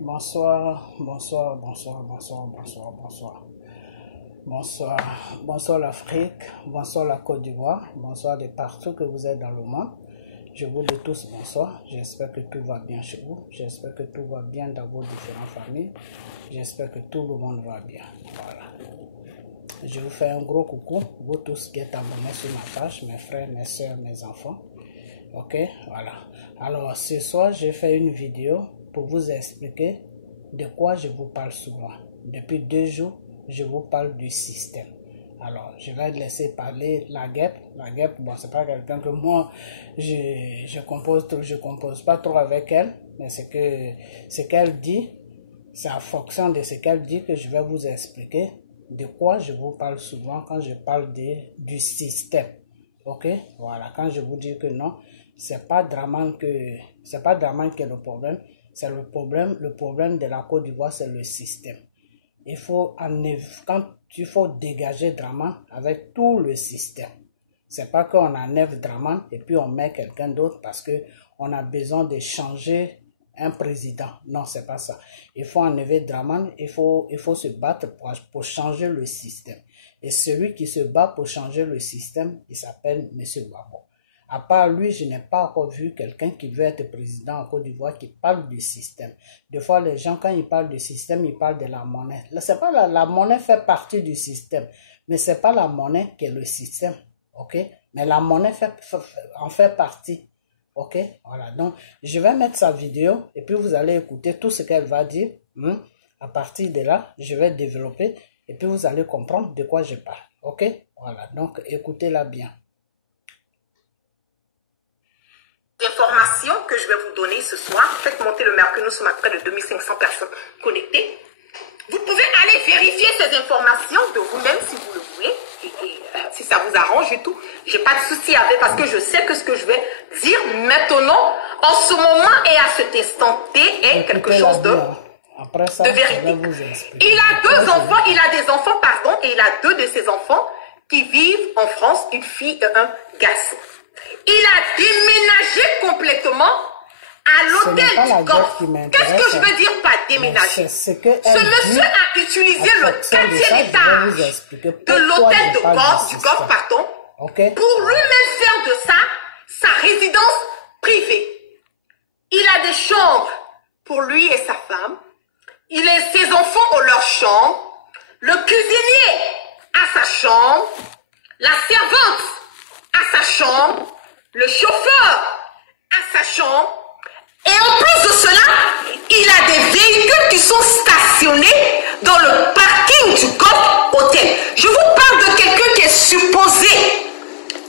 Bonsoir, bonsoir, bonsoir, bonsoir, bonsoir, bonsoir. Bonsoir, bonsoir l'Afrique, bonsoir la Côte d'Ivoire, bonsoir de partout que vous êtes dans le monde. Je vous dis tous bonsoir, j'espère que tout va bien chez vous, j'espère que tout va bien dans vos différentes familles, j'espère que tout le monde va bien. Voilà. Je vous fais un gros coucou, vous tous qui êtes abonnés sur ma page, mes frères, mes soeurs, mes enfants. Ok, voilà. Alors ce soir, j'ai fait une vidéo pour vous expliquer de quoi je vous parle souvent. Depuis 2 jours, je vous parle du système. Alors, je vais laisser parler la guêpe. La guêpe, bon, c'est pas quelqu'un que moi, je compose pas trop avec elle, mais c'est que ce qu'elle dit, c'est en fonction de ce qu'elle dit que je vais vous expliquer de quoi je vous parle souvent quand je parle du système. Ok, voilà, quand je vous dis que non, c'est pas Dramane qui est le problème, c'est le problème de la Côte d'Ivoire, c'est le système. Il faut dégager Dramane avec tout le système. C'est pas qu'on enlève Dramane et puis on met quelqu'un d'autre parce que on a besoin de changer un président. Non, c'est pas ça. Il faut enlever Dramane, il faut se battre pour changer le système. Et celui qui se bat pour changer le système, il s'appelle M. Gbagbo. À part lui, je n'ai pas encore vu quelqu'un qui veut être président en Côte d'Ivoire qui parle du système. Des fois, les gens, quand ils parlent du système, ils parlent de la monnaie. C'est pas la monnaie fait partie du système, mais c'est pas la monnaie qui est le système. Ok? Mais la monnaie en fait partie. Ok? Voilà. Donc, je vais mettre sa vidéo et puis vous allez écouter tout ce qu'elle va dire. À partir de là, je vais développer et puis vous allez comprendre de quoi je parle. Ok? Voilà. Donc, écoutez-la bien. Informations que je vais vous donner ce soir. Faites monter le mercure, nous sommes à près de 2500 personnes connectées. Vous pouvez aller vérifier ces informations de vous-même si vous le voulez. Si ça vous arrange et tout. J'ai pas de souci avec parce que je sais que ce que je vais dire maintenant, en ce moment et à cet instant T est quelque chose de véridique. Il a 2 enfants, il a des enfants, pardon, et il a 2 de ses enfants qui vivent en France, une fille et un garçon. Il a déménagé complètement à l'hôtel du Golfe. Qu'est-ce que je veux dire par déménager? Ce monsieur a utilisé le 4e étage de l'hôtel du Golfe, pour lui-même faire de ça sa résidence privée. Il a des chambres pour lui et sa femme. Ses enfants ont leur chambre. Le cuisinier a sa chambre. La servante a sa chambre. Le chauffeur a sa chambre. Et en plus de cela, il a des véhicules qui sont stationnés dans le parking du Golf Hotel. Je vous parle de quelqu'un qui est supposé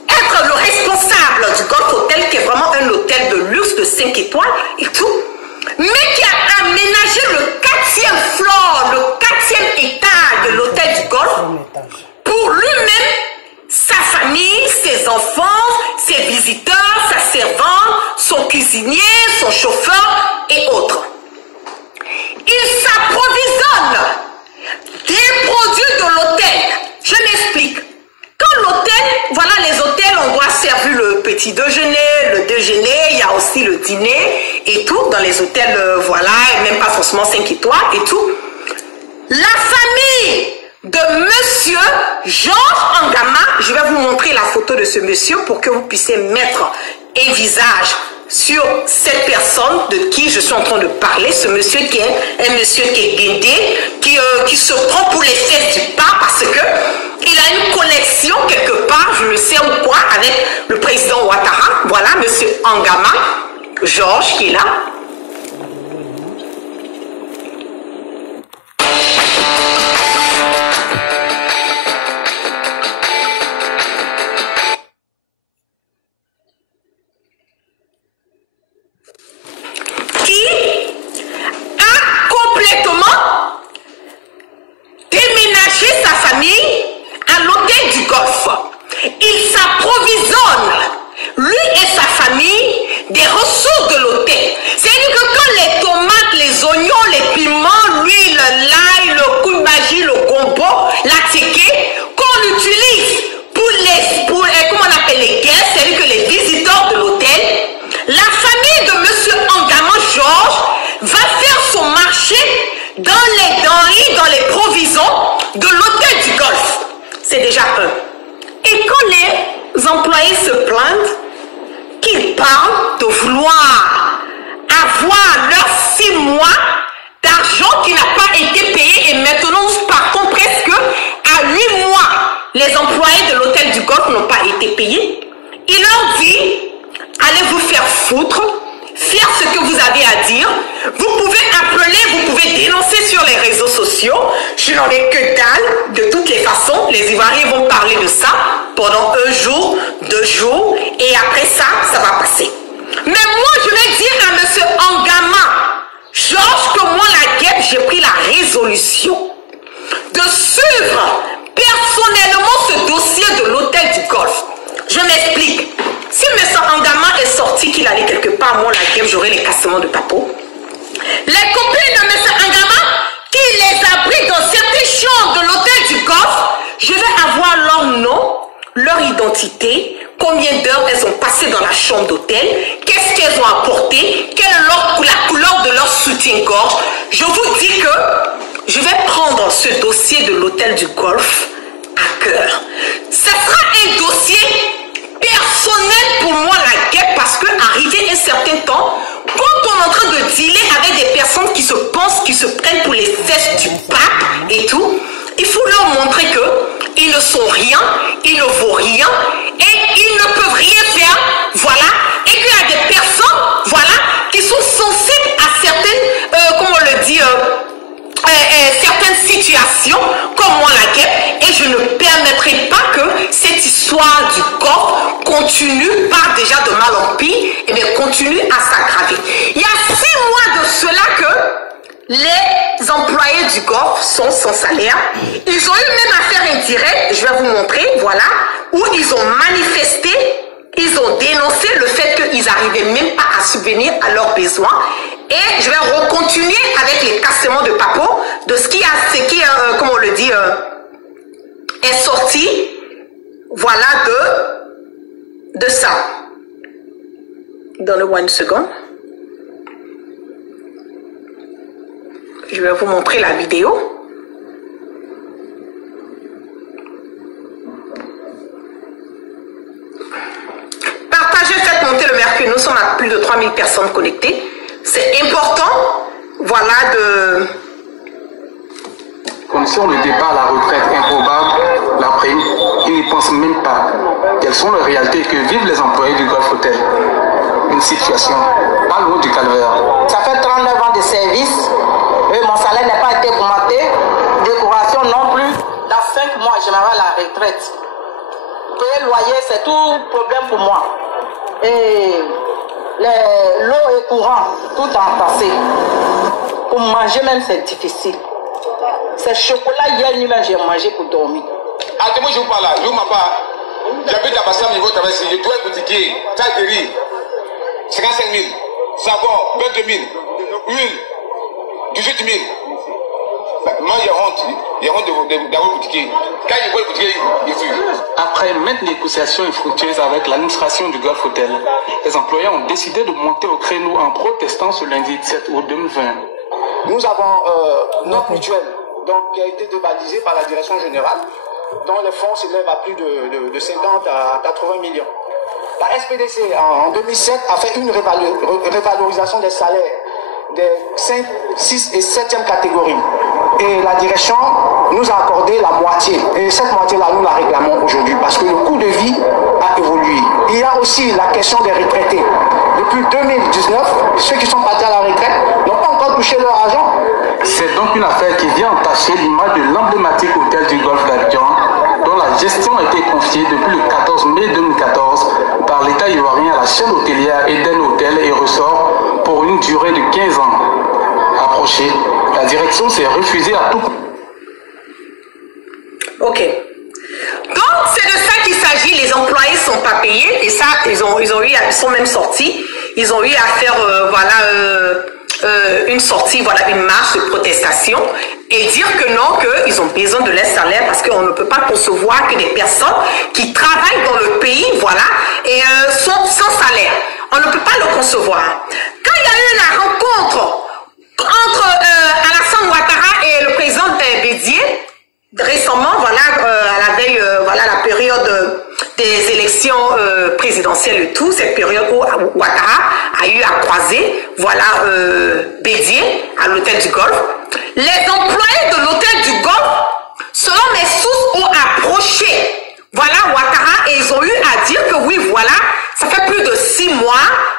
être le responsable du Golf Hotel, qui est vraiment un hôtel de luxe de 5 étoiles et tout, mais qui a aménagé le 4e floor, le 4e étage de l'hôtel du Golf pour lui-même, sa famille, ses enfants, ses visiteurs, sa servante, son cuisinier, son chauffeur et autres. Il s'approvisionne des produits de l'hôtel. Je m'explique. Quand l'hôtel, voilà les hôtels, on doit servir le petit déjeuner, le déjeuner, il y a aussi le dîner et tout. Dans les hôtels, voilà, et même pas forcément 5 étoiles et tout. La famille de monsieur Georges Angama, je vais vous montrer la photo de ce monsieur pour que vous puissiez mettre un visage sur cette personne de qui je suis en train de parler, ce monsieur qui est un monsieur qui est guindé, qui se prend pour les fesses du pas parce que il a une connexion quelque part, je ne sais où quoi, avec le président Ouattara. Voilà, monsieur Angama, Georges qui est là. Il s'approvisionne, lui et sa famille, des ressources de l'hôtel. C'est de l'hôtel du Golfe. C'est déjà un. Et quand les employés se plaignent, qu'ils parlent de vouloir avoir leurs 6 mois d'argent qui n'a pas été payé, et maintenant nous partons presque à 8 mois. Les employés de l'hôtel du Golfe n'ont pas été payés. Il leur dit, allez vous faire foutre, faire ce que vous avez à dire. Vous pouvez appeler, vous pouvez dénoncer sur les réseaux sociaux. Je n'en ai que dalle. De toutes les façons, les Ivoiriens vont parler de ça pendant 1 jour, 2 jours, et après ça, ça va passer. Mais moi, je vais dire à M. Angama, Georges, que moi, la guêpe, j'ai pris la résolution de suivre personnellement ce dossier de l'hôtel du Golfe. Je m'explique. Si M. Angama est sorti, qu'il allait quelque part, moi, la guêpe, j'aurai les cassements de papeau. Les copines de M. Angama, qui les abritent dans certaines chambres de l'hôtel du Golfe, je vais avoir leur nom, leur identité, combien d'heures elles ont passé dans la chambre d'hôtel, qu'est-ce qu'elles ont apporté, quelle est la couleur de leur soutien-gorge. Je vous dis que je vais prendre ce dossier de l'hôtel du Golfe à cœur. Ce sera un dossier personnel pour moi, la guêpe, parce que arrivé un certain temps, quand on est en train de dealer avec des personnes qui se pensent, qui se prennent pour les fesses du pape et tout, il faut leur montrer que ils ne sont rien, ils ne vaut rien, et ils ne peuvent rien faire, voilà, et qu'il y a des personnes, voilà, qui sont sensibles à certaines, comment on le dit, certaines situations, comme moi la guêpe, et je ne permettrai pas que cette histoire du corps continue, par déjà de mal en pis, et bien continue à s'aggraver. Il y a 6 mois de cela que les employés du Golfe sont sans salaire. Ils ont eu même à faire un direct, je vais vous montrer, voilà, où ils ont manifesté, ils ont dénoncé le fait qu'ils n'arrivaient même pas à subvenir à leurs besoins. Et je vais recontinuer avec les cassements de papeau de ce qui, comment on le dit, est sorti, voilà, de ça. Donnez-moi une seconde. Je vais vous montrer la vidéo. Partagez, faites monter le mercure. Nous sommes à plus de 3000 personnes connectées. C'est important, voilà, de... Condition de départ à la retraite improbable, la prime, ils n'y pensent même pas. Quelles sont les réalités que vivent les employés du Golfe Hotel? Une situation pas loin du calvaire. Ça fait 39 ans de service. Et mon salaire n'a pas été augmenté, décoration non plus. Dans 5 mois, je m'en vais à la retraite. Payer le loyer, c'est tout problème pour moi. Et l'eau et courant, tout entassé. Pour manger même, c'est difficile. C'est chocolat, hier nuit même, j'ai mangé pour dormir. Attends-moi, je vous parle là, je vous m'en parle. J'habite à Bassam, niveau traversé, je dois être boutiquier, taille de riz, 55 000, savon, 22 000, huile, 18 000. Moi, j'ai honte d'avoir boutiquier. Quand je vois le boutiquier, il fuit. Après maintes négociations infructueuses avec l'administration du Golfe Hotel, les employés ont décidé de monter au créneau en protestant ce lundi 17 août 2020. Nous avons notre mutuelle qui a été débalisée par la direction générale, dont les fonds s'élèvent à plus de 50 à 80 millions. La SPDC, en 2007, a fait une révalorisation des salaires des 5, 6 et 7e catégories. Et la direction nous a accordé la moitié. Et cette moitié-là, nous la réclamons aujourd'hui parce que le coût de vie a évolué. Il y a aussi la question des retraités. Depuis 2019, ceux qui sont partis à la retraite n'ont pas encore touché leur argent. C'est donc une affaire qui vient entacher l'image de l'emblématique hôtel du Golfe d'Abidjan, dont la gestion a été confiée depuis le 14 mai 2014 par l'État ivoirien à la chaîne hôtelière Eden Hotel et Resort pour une durée de 15 ans. Approchée, la direction s'est refusée à tout. Ok. Donc, c'est de ça qu'il s'agit. Les employés ne sont pas payés. Et ça, ils sont même sortis. Ils ont eu à faire, une sortie, une marche de protestation. Et dire que non, qu'ils ont besoin de leur salaire parce qu'on ne peut pas concevoir que des personnes qui travaillent dans le pays, et sont sans salaire. On ne peut pas le concevoir. Quand il y a eu la rencontre entre Alassane Ouattara et le président Bédié, présidentielle et tout, cette période où Ouattara a eu à croiser, voilà, Bédié à l'hôtel du Golfe. Les employés de l'hôtel du Golfe, selon mes sources, ont approché, voilà, Ouattara, et ils ont eu à dire que oui, voilà, ça fait plus de 6 mois,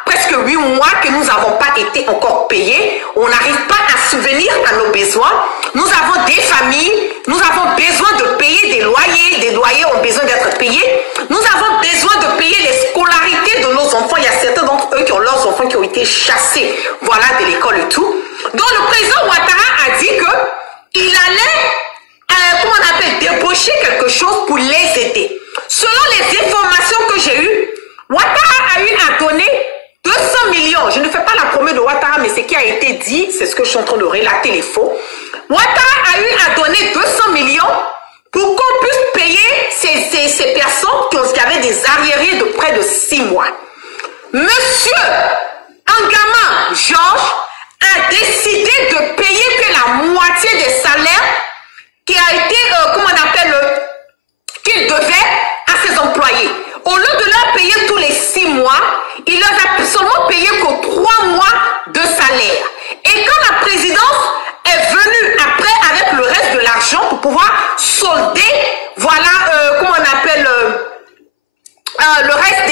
presque 8 mois que nous n'avons pas été encore payés. On n'arrive pas à subvenir à nos besoins. Nous avons des familles, nous avons besoin de payer des loyers ont besoin d'être payés. Nous avons besoin de payer les scolarités de nos enfants. Il y a certains d'entre eux qui ont leurs enfants qui ont été chassés, voilà, de l'école et tout. Donc le président Ouattara a dit qu'il allait, comment on appelle, débaucher quelque chose pour les aider. Selon les informations que j'ai eues, Ouattara a eu à donner 200 millions. Je ne fais pas la promesse de Ouattara, mais ce qui a été dit, c'est ce que je suis en train de relater les faux. Ouattara a eu à donner 200 millions pour qu'on puisse payer ces personnes qui avaient des arriérés de près de 6 mois. Monsieur Angama Georges a décidé de payer que la moitié des salaires qui a été, comment on appelle, qu'il devait à ses employés. Au lieu de leur payer tous les 6 mois, il leur a seulement payé que 3 mois de salaire. Et quand la présidence est venue après avec le reste de l'argent pour pouvoir solder, voilà, comment on appelle, le reste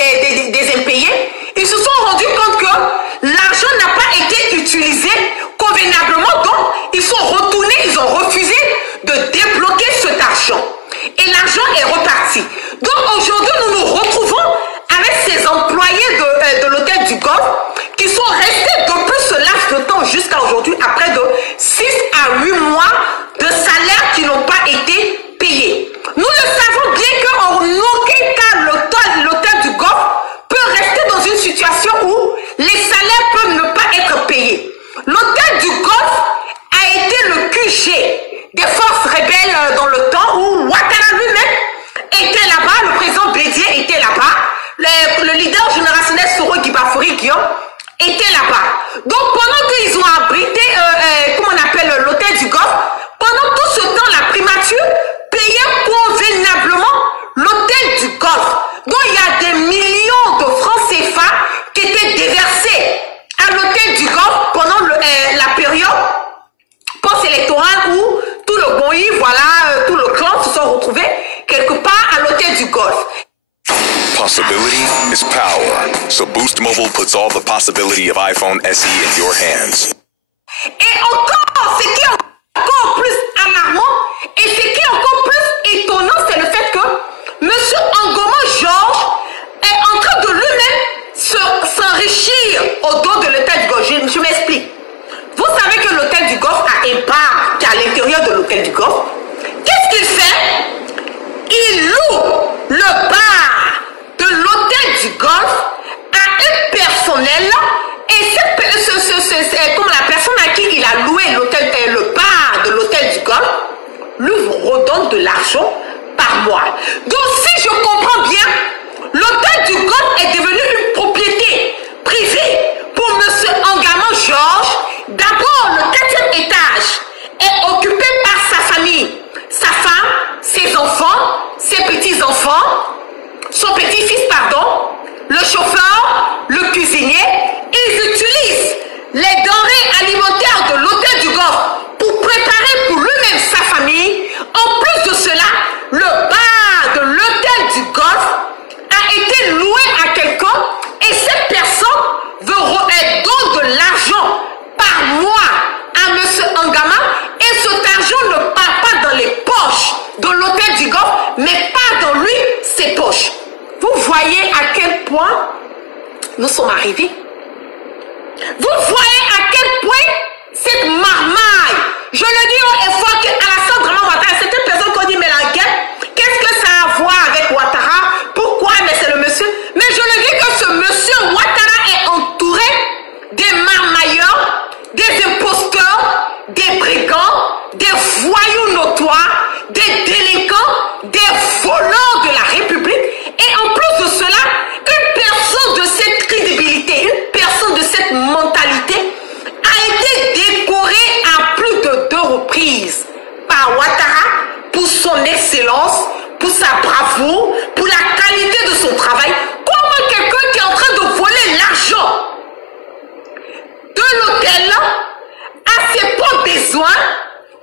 des impayés, ils se sont rendus compte que l'argent n'a pas été utilisé convenablement, donc ils sont retournés, ils ont refusé de débloquer cet argent. Et l'argent est reparti. Donc aujourd'hui, nous nous retrouvons avec ces employés de l'hôtel du Golfe qui sont restés depuis ce laps de temps jusqu'à aujourd'hui, après de 6 à 8 mois de salaire qui n'ont pas été payés. Nous le savons bien qu'en aucun cas, l'hôtel du Golfe peut rester dans une situation où les salaires peuvent ne pas être payés. L'hôtel du Golfe a été le QG des forces rebelles dans le temps où Ouattara lui-même était là-bas, le président Bédié était là-bas, le leader générationnel Soro Guibafori Guillaume était là-bas. Donc pendant qu'ils ont abrité, comment on appelle, l'hôtel du Golfe, pendant tout ce temps, la primature payait convenablement l'hôtel du Golfe. Donc il y a des millions de francs CFA qui étaient déversés à l'hôtel du Golfe pendant la période post-électorale où tout le Goyi, voilà, tout le clan se sont retrouvés quelque part à l'hôtel du Golfe. Possibility is power. So Boost Mobile puts all the possibility of iPhone SE in your hands. Et encore, ce qui est encore plus alarmant et ce qui est encore plus étonnant, c'est le fait que M. Angoma Georges est en train de lui-même s'enrichir au dos de l'hôtel du Golfe. Je m'explique. Vous savez que l'hôtel du Golfe a un bar qui est à l'intérieur de l'hôtel du Golfe. Qu'est-ce qu'il fait? Il loue le bar de l'hôtel du Golfe à un personnel et comme la personne à qui il a loué le bar de l'hôtel du Golfe lui redonne de l'argent par mois. Donc si je comprends bien, l'hôtel du Golfe est devenu une propriété privée pour M. Angama Georges. D'abord, le 4e étage est occupé par sa famille, sa femme, ses enfants, ses petits-enfants, son petit-fils, pardon, le chauffeur, le cuisinier. Ils utilisent les denrées alimentaires de l'hôtel du Golfe pour préparer pour lui-même sa famille. En plus de cela, le bar de l'hôtel du Golfe a été loué à quelqu'un et cette personne donne de l'argent par mois à M. Angama et cet argent ne part pas dans les poches de l'hôtel du Golfe, mais part dans lui, ses poches. Vous voyez à quel point nous sommes arrivés? Vous voyez à quel point cette marmaille, je le dis haut et fort qu'Alassane Ouattara, c'est une personne qu'on dit, mais la guerre, qu'est-ce que ça a à voir avec Ouattara? Pourquoi? Mais c'est le monsieur. Mais je le dis que ce monsieur Ouattara est entouré des marmailleurs, des imposteurs, des brigands, des voyous notoires, des délinquants, des voleurs de la République. Et en plus de cela, une personne de cette crédibilité, une personne de cette mentalité a été décorée à plus de 2 reprises par Ouattara pour son excellence, pour sa bravoure, pour la qualité de son travail. Comment quelqu'un besoin,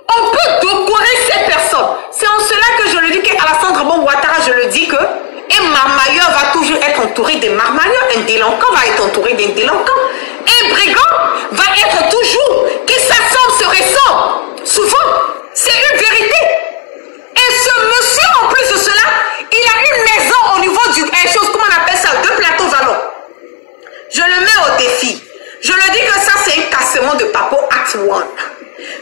on peut décorer ces personnes. C'est en cela que je le dis qu'Alassane Dramane Ouattara, je le dis que un marmailleur va toujours être entouré de marmailleurs, un délinquant va être entouré d'un délinquant, un brigand va être toujours qui s'assemble, se ressemble. Souvent, c'est une vérité. Et ce monsieur, en plus de cela, il a une maison au niveau du... comment on appelle ça? 2 plateaux vallons. Je le mets au défi. Je le dis que ça, c'est un cassement de Papo Act 1.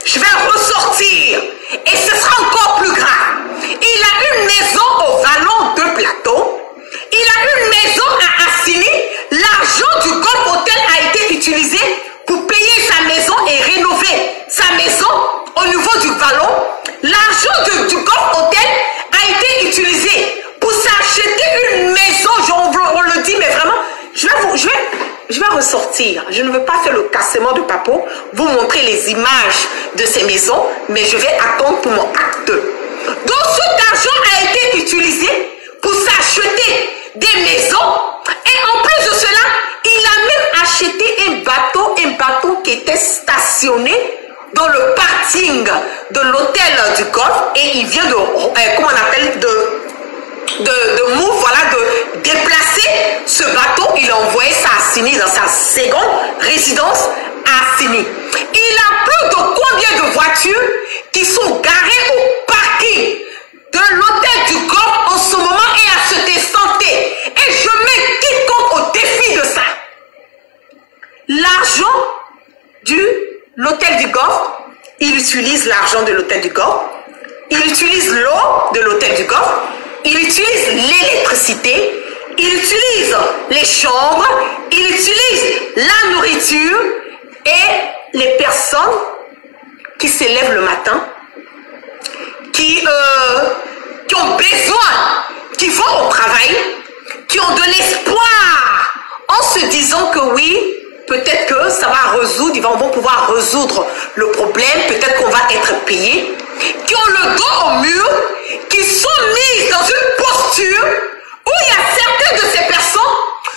Je vais ressortir. Et ce sera encore plus grave. Il a une maison au vallon 2 plateaux. Il a une maison à Assini. L'argent du Golf Hotel a été utilisé pour payer sa maison et rénover sa maison au niveau du vallon. L'argent du Golf Hotel a été utilisé pour s'acheter une maison. On le dit, mais vraiment, je vais ressortir. Je ne veux pas faire le cassement de Papo, vous montrer les images de ces maisons, mais je vais attendre pour mon acte 2. Donc cet argent a été utilisé pour s'acheter des maisons. Et en plus de cela, il a même acheté un bateau qui était stationné dans le parking de l'hôtel du Golfe, et il vient de, comment on appelle, de déplacer ce bateau. Il a envoyé ça à Assini, dans sa seconde résidence à Assini. Il a plus de combien de voitures qui sont garées au parking de l'hôtel du Golfe en ce moment et à cette santé. Et je mets quiconque au défi de ça. L'argent de l'hôtel du Golfe, il utilise l'argent de l'hôtel du Golfe, il utilise l'eau de l'hôtel du Golfe, il utilise l'électricité, il utilise les chambres, il utilise la nourriture et les personnes qui se lèvent le matin, qui ont besoin, qui vont au travail, qui ont de l'espoir en se disant que oui, peut-être que ça va résoudre, ils vont pouvoir résoudre le problème, peut-être qu'on va être payé, qui ont le dos au mur, qui sont mises dans une posture où il y a certaines de ces personnes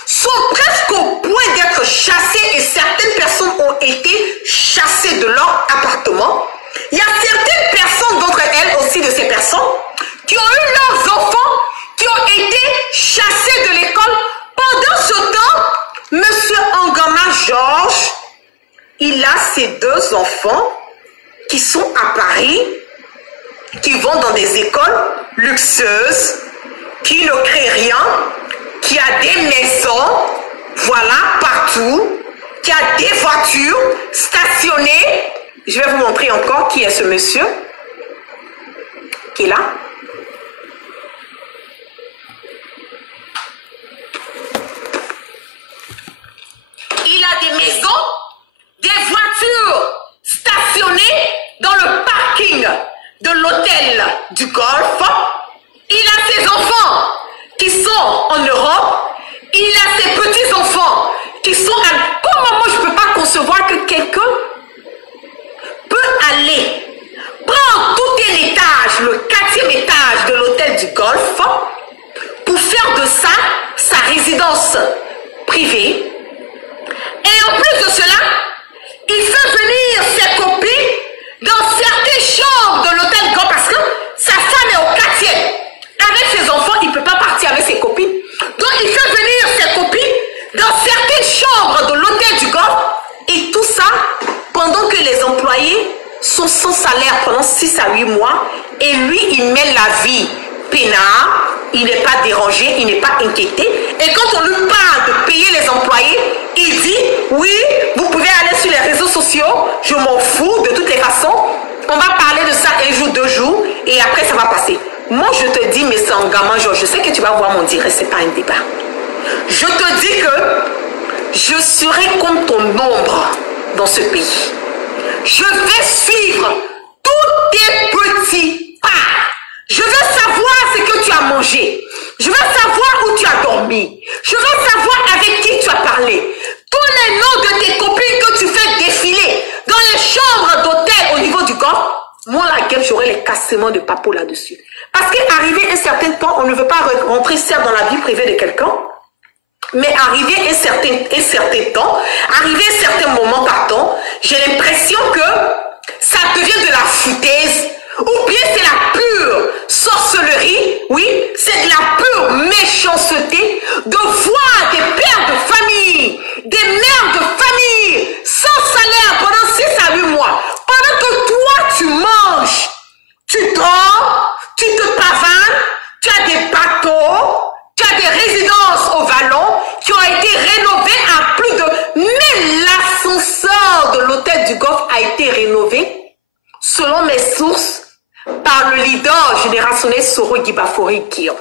sont presque au point d'être chassées et certaines personnes ont été chassées de leur appartement. Il y a certaines personnes d'entre elles aussi, de ces personnes, qui ont eu leurs enfants, qui ont été chassés de l'école. Pendant ce temps, Monsieur Angama Georges, il a ses 2 enfants qui sont à Paris, qui vont dans des écoles luxueuses, qui ne créent rien, qui a des maisons, voilà, partout, qui a des voitures stationnées. Je vais vous montrer encore qui est ce monsieur qui est là. Il a des maisons, des voitures stationnées dans le parking de l'hôtel du Golfe. Il a ses enfants qui sont en Europe. Il a ses petits-enfants qui sont à... Comment moi je ne peux pas concevoir que quelqu'un peut aller prendre tout un étage, le 4e étage de l'hôtel du Golfe, pour faire de ça sa résidence privée. Et en plus de cela, il fait venir ses copines dans certaines chambres de l'hôtel Golfe parce que sa femme est au 4e. Avec ses enfants, il ne peut pas partir avec ses copines. Donc il fait venir ses copines dans certaines chambres de l'hôtel du Golfe. Et tout ça pendant que les employés sont sans salaire pendant 6 à 8 mois. Et lui, il met la vie peinard. Il n'est pas dérangé, il n'est pas inquiété. Et quand on lui parle de payer les employés, il dit, oui, vous pouvez aller sur les réseaux sociaux, je m'en fous, de toutes les façons. On va parler de ça 1 jour, 2 jours, et après ça va passer. Moi, je te dis, mais c'est un gamin, je sais que tu vas voir mon direct, c'est pas un débat. Je te dis que je serai comme ton ombre dans ce pays. Je vais suivre tous tes petits pas. Je veux savoir ce que tu as mangé. Je veux savoir où tu as dormi. Je veux savoir avec qui tu as parlé. Tous les noms de tes copines que tu fais défiler dans les chambres d'hôtel au niveau du Golfe. Moi, la game, j'aurai les cassements de Papo là-dessus. Parce qu'arrivé un certain temps, on ne veut pas rentrer certes dans la vie privée de quelqu'un, mais arrivé un certain temps, arrivé un certain moment, pardon, j'ai l'impression que ça devient de la foutaise, ou bien c'est la pure sorcellerie, oui, c'est de la pure méchanceté de voir des pères de famille, des mères de famille, sans salaire pendant 6 à 8 mois, pendant que toi tu manges, tu dors, tu te pavanes, tu as des bateaux, tu as des résidences au Vallon qui ont été rénovées à plus de... Même l'ascenseur de l'hôtel du Golfe a été rénové, selon mes sources, par le leader générationnel Soro Gibafori Kion.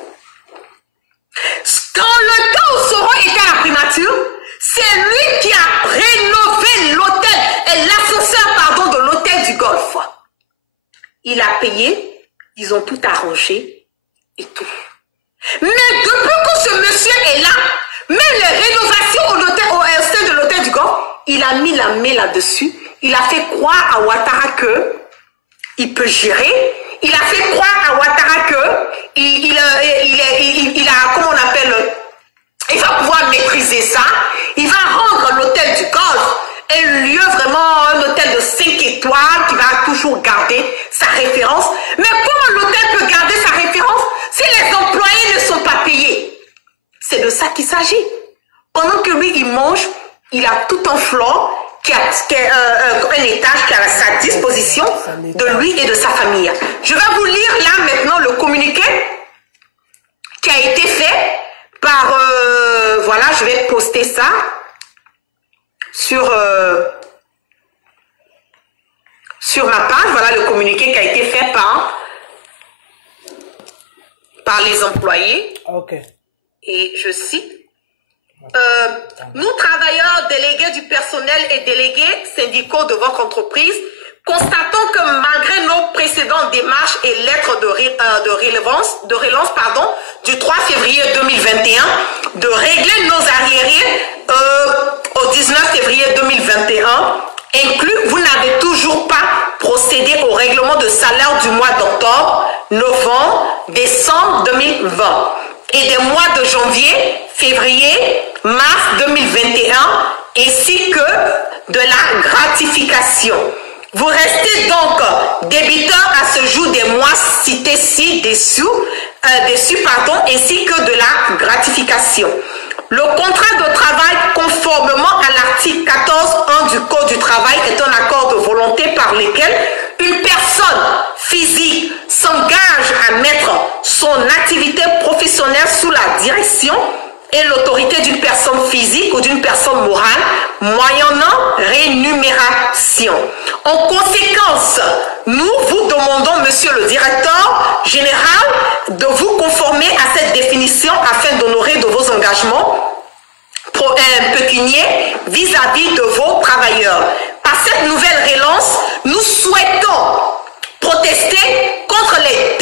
Dans le temps où Soro était à la primature, c'est lui qui a rénové l'hôtel, et l'ascenseur, pardon, de l'hôtel du Golfe. Il a payé, ils ont tout arrangé et tout. Mais depuis que ce monsieur est là, même les rénovations au sein de l'hôtel du Golfe, il a mis la main là-dessus. Il a fait croire à Ouattara que il peut gérer. Il a fait croire à Ouattara que il a, comment on appelle, il va pouvoir maîtriser ça. Il va rendre l'hôtel du Golfe un lieu vraiment, un hôtel de 5 étoiles qui va toujours garder sa référence. Mais comment l'hôtel peut garder sa référence si les employés ne sont pas payés? C'est de ça qu'il s'agit. Pendant que lui, il mange, il a tout un flore, qui a un étage qui est à sa disposition de lui et de sa famille. Je vais vous lire là maintenant le communiqué qui a été fait par... voilà, je vais poster ça sur ma page. Voilà le communiqué qui a été fait par les employés. Ok. Et je cite, nous, travailleurs, délégués du personnel et délégués syndicaux de votre entreprise, constatons que malgré nos précédentes démarches et lettres de relance du 3 février 2021, de régler nos arriérés au 19 février 2021, inclus, vous n'avez toujours pas procédé au règlement de salaire du mois d'octobre, novembre, décembre 2020 et des mois de janvier, février, mars 2021, ainsi que de la gratification. Vous restez donc débiteur à ce jour des mois cités ci-dessus, ainsi que de la gratification. Le contrat de travail, conformément à l'article 14.1 du Code du travail, est un accord de volonté par lequel une personne physique s'engage à mettre son activité professionnelle sous la direction et l'autorité d'une personne physique ou d'une personne morale, moyennant rémunération. En conséquence, nous vous demandons, monsieur le directeur général, de vous conformer à cette définition afin d'honorer de vos engagements pécuniaires vis-à-vis de vos travailleurs. Par cette nouvelle relance, nous souhaitons protester contre les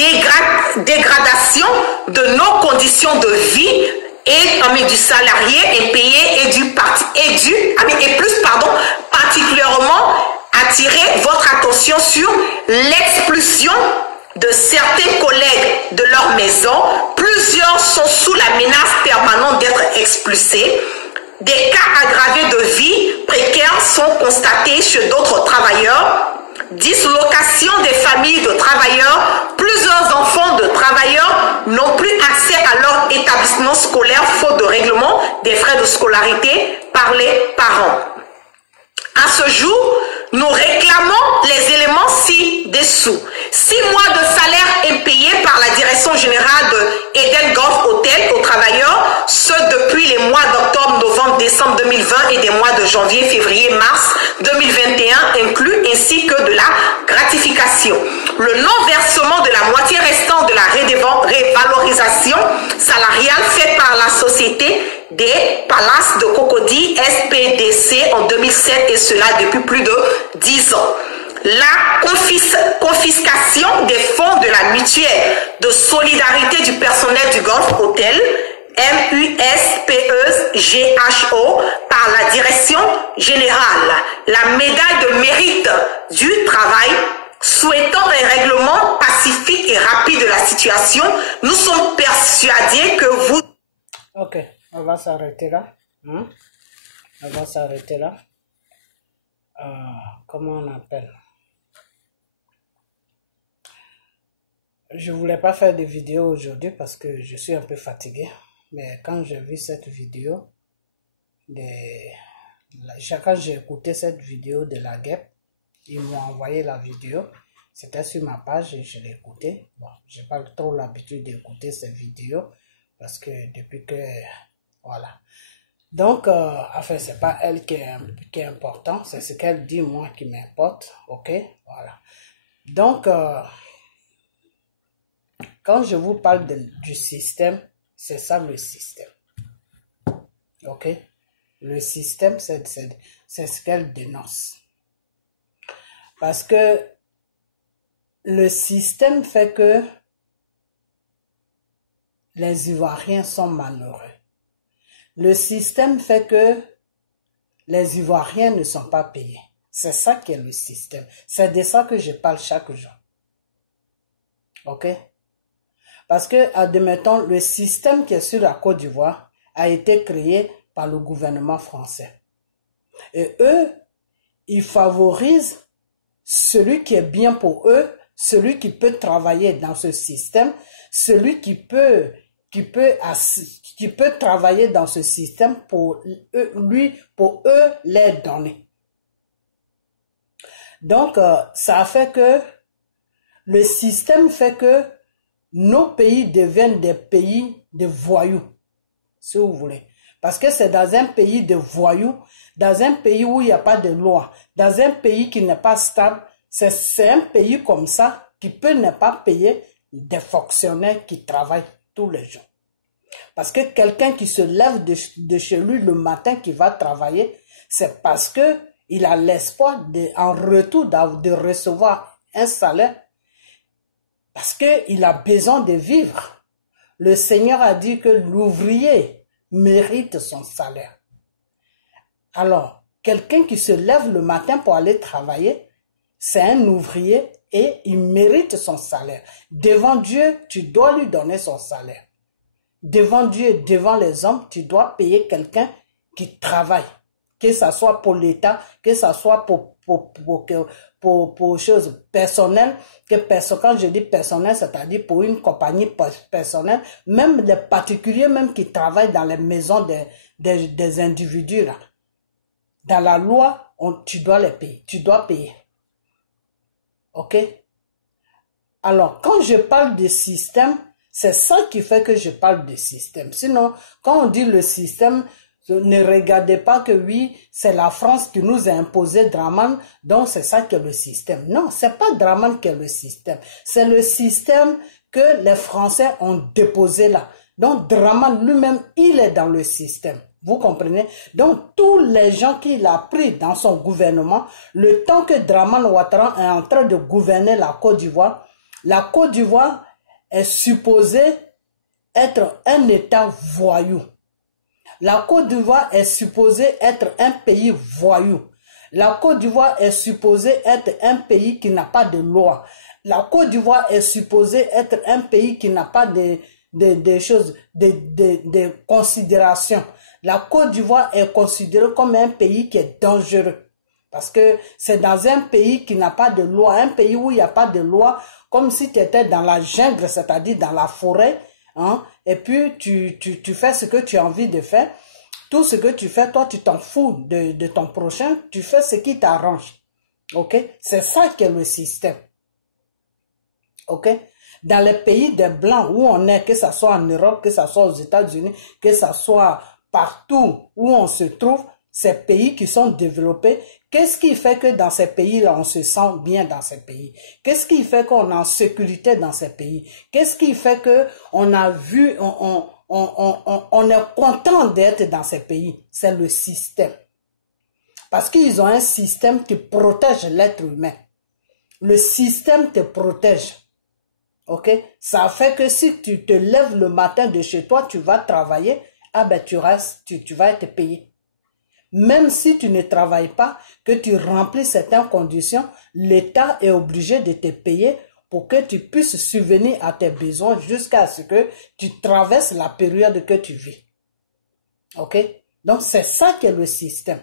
dégradations de nos conditions de vie et du salarié impayé particulièrement attirer votre attention sur l'expulsion de certains collègues de leur maison. Plusieurs sont sous la menace permanente d'être expulsés. Des cas aggravés de vie précaire sont constatés chez d'autres travailleurs. Dislocation des familles de travailleurs. Plusieurs enfants de travailleurs n'ont plus accès à leur établissement scolaire faute de règlement des frais de scolarité par les parents. À ce jour, nous réclamons les éléments ci-dessous. 6 mois de salaire impayés par la direction générale de Eden Golf Hotel aux travailleurs, ce depuis les mois d'octobre, novembre, décembre 2020 et des mois de janvier, février, mars 2021 inclus, ainsi que de la gratification. Le non-versement de la moitié restante de la révalorisation salariale faite par la société des Palaces de Cocody SPDC en 2007 et cela depuis plus de 10 ans. La confiscation des fonds de la mutuelle de solidarité du personnel du Golf Hotel MUSPEGHO par la direction générale. La médaille de mérite du travail. Souhaitant un règlement pacifique et rapide de la situation, nous sommes persuadés que vous... Ok, on va s'arrêter là. On va s'arrêter là. Comment on appelle? Je voulais pas faire de vidéo aujourd'hui parce que je suis un peu fatigué. Mais quand j'ai vu cette vidéo, quand j'ai écouté cette vidéo de la guêpe, ils m'ont envoyé la vidéo. C'était sur ma page et je l'ai écouté. Bon, j'ai pas trop l'habitude d'écouter ces vidéos parce que depuis que... Voilà. Donc, enfin, c'est pas elle qui est important, c'est ce qu'elle dit, moi, qui m'importe. Ok? Voilà. Donc, quand je vous parle du système, c'est ça le système. Ok? Le système, c'est ce qu'elle dénonce. Parce que le système fait que les Ivoiriens sont malheureux. Le système fait que les Ivoiriens ne sont pas payés. C'est ça qui est le système. C'est de ça que je parle chaque jour. Ok? Parce que, admettons, le système qui est sur la Côte d'Ivoire a été créé par le gouvernement français. Et eux, ils favorisent celui qui est bien pour eux, celui qui peut travailler dans ce système, celui qui peut travailler dans ce système pour eux les donner. Donc, ça fait que le système fait que nos pays deviennent des pays de voyous, si vous voulez. Parce que c'est dans un pays de voyous, dans un pays où il n'y a pas de loi, dans un pays qui n'est pas stable, c'est un pays comme ça qui peut ne pas payer des fonctionnaires qui travaillent tous les jours. Parce que quelqu'un qui se lève de chez lui le matin, qui va travailler, c'est parce que il a l'espoir en retour de recevoir un salaire. Parce qu'il a besoin de vivre. Le Seigneur a dit que l'ouvrier mérite son salaire. Alors, quelqu'un qui se lève le matin pour aller travailler, c'est un ouvrier et il mérite son salaire. Devant Dieu, tu dois lui donner son salaire. Devant Dieu, devant les hommes, tu dois payer quelqu'un qui travaille. Que ce soit pour l'État, que ce soit pour choses personnelles, quand je dis personnel, c'est-à-dire pour une compagnie personnelle, même des particuliers même qui travaillent dans les maisons des individus là. Dans la loi, tu dois les payer, tu dois payer. Ok? Alors, quand je parle de système, c'est ça qui fait que je parle de système. Sinon, quand on dit le système, ne regardez pas que oui, c'est la France qui nous a imposé Draman, donc c'est ça qui est le système. Non, c'est pas Draman qui est le système. C'est le système que les Français ont déposé là. Donc Draman lui-même, il est dans le système. Vous comprenez? Donc tous les gens qu'il a pris dans son gouvernement, le temps que Draman Ouattara est en train de gouverner la Côte d'Ivoire est supposée être un État voyou. La Côte d'Ivoire est supposée être un pays voyou. La Côte d'Ivoire est supposée être un pays qui n'a pas de loi. La Côte d'Ivoire est supposée être un pays qui n'a pas de considération. La Côte d'Ivoire est considérée comme un pays qui est dangereux. Parce que c'est dans un pays qui n'a pas de loi, un pays où il n'y a pas de loi, comme si tu étais dans la jungle, c'est-à-dire dans la forêt, hein, et puis tu fais ce que tu as envie de faire. Tout ce que tu fais, toi, tu t'en fous de ton prochain, tu fais ce qui t'arrange. Ok? C'est ça qui est le système. Ok? Dans les pays des Blancs où on est, que ce soit en Europe, que ce soit aux États-Unis, que ce soit partout où on se trouve, ces pays qui sont développés, qu'est-ce qui fait que dans ces pays-là, on se sent bien dans ces pays? Qu'est-ce qui fait qu'on est en sécurité dans ces pays? Qu'est-ce qui fait que on a vu, on est content d'être dans ces pays? C'est le système. Parce qu'ils ont un système qui protège l'être humain. Le système te protège. Ok? Ça fait que si tu te lèves le matin de chez toi, tu vas travailler, ah ben tu vas être payé. Même si tu ne travailles pas, que tu remplis certaines conditions, l'État est obligé de te payer pour que tu puisses subvenir à tes besoins jusqu'à ce que tu traverses la période que tu vis. Ok? Donc c'est ça qui est le système.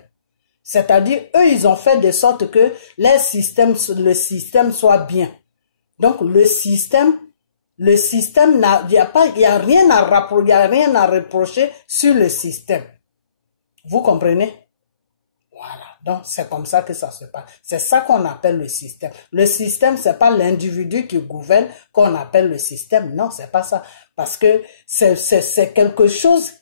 C'est-à-dire, eux, ils ont fait de sorte que le système soit bien. Donc le système le système, il n'y a rien à reprocher sur le système. Vous comprenez? Voilà. Donc, c'est comme ça que ça se passe. C'est ça qu'on appelle le système. Le système, c'est pas l'individu qui gouverne qu'on appelle le système. Non, c'est pas ça. Parce que c'est quelque chose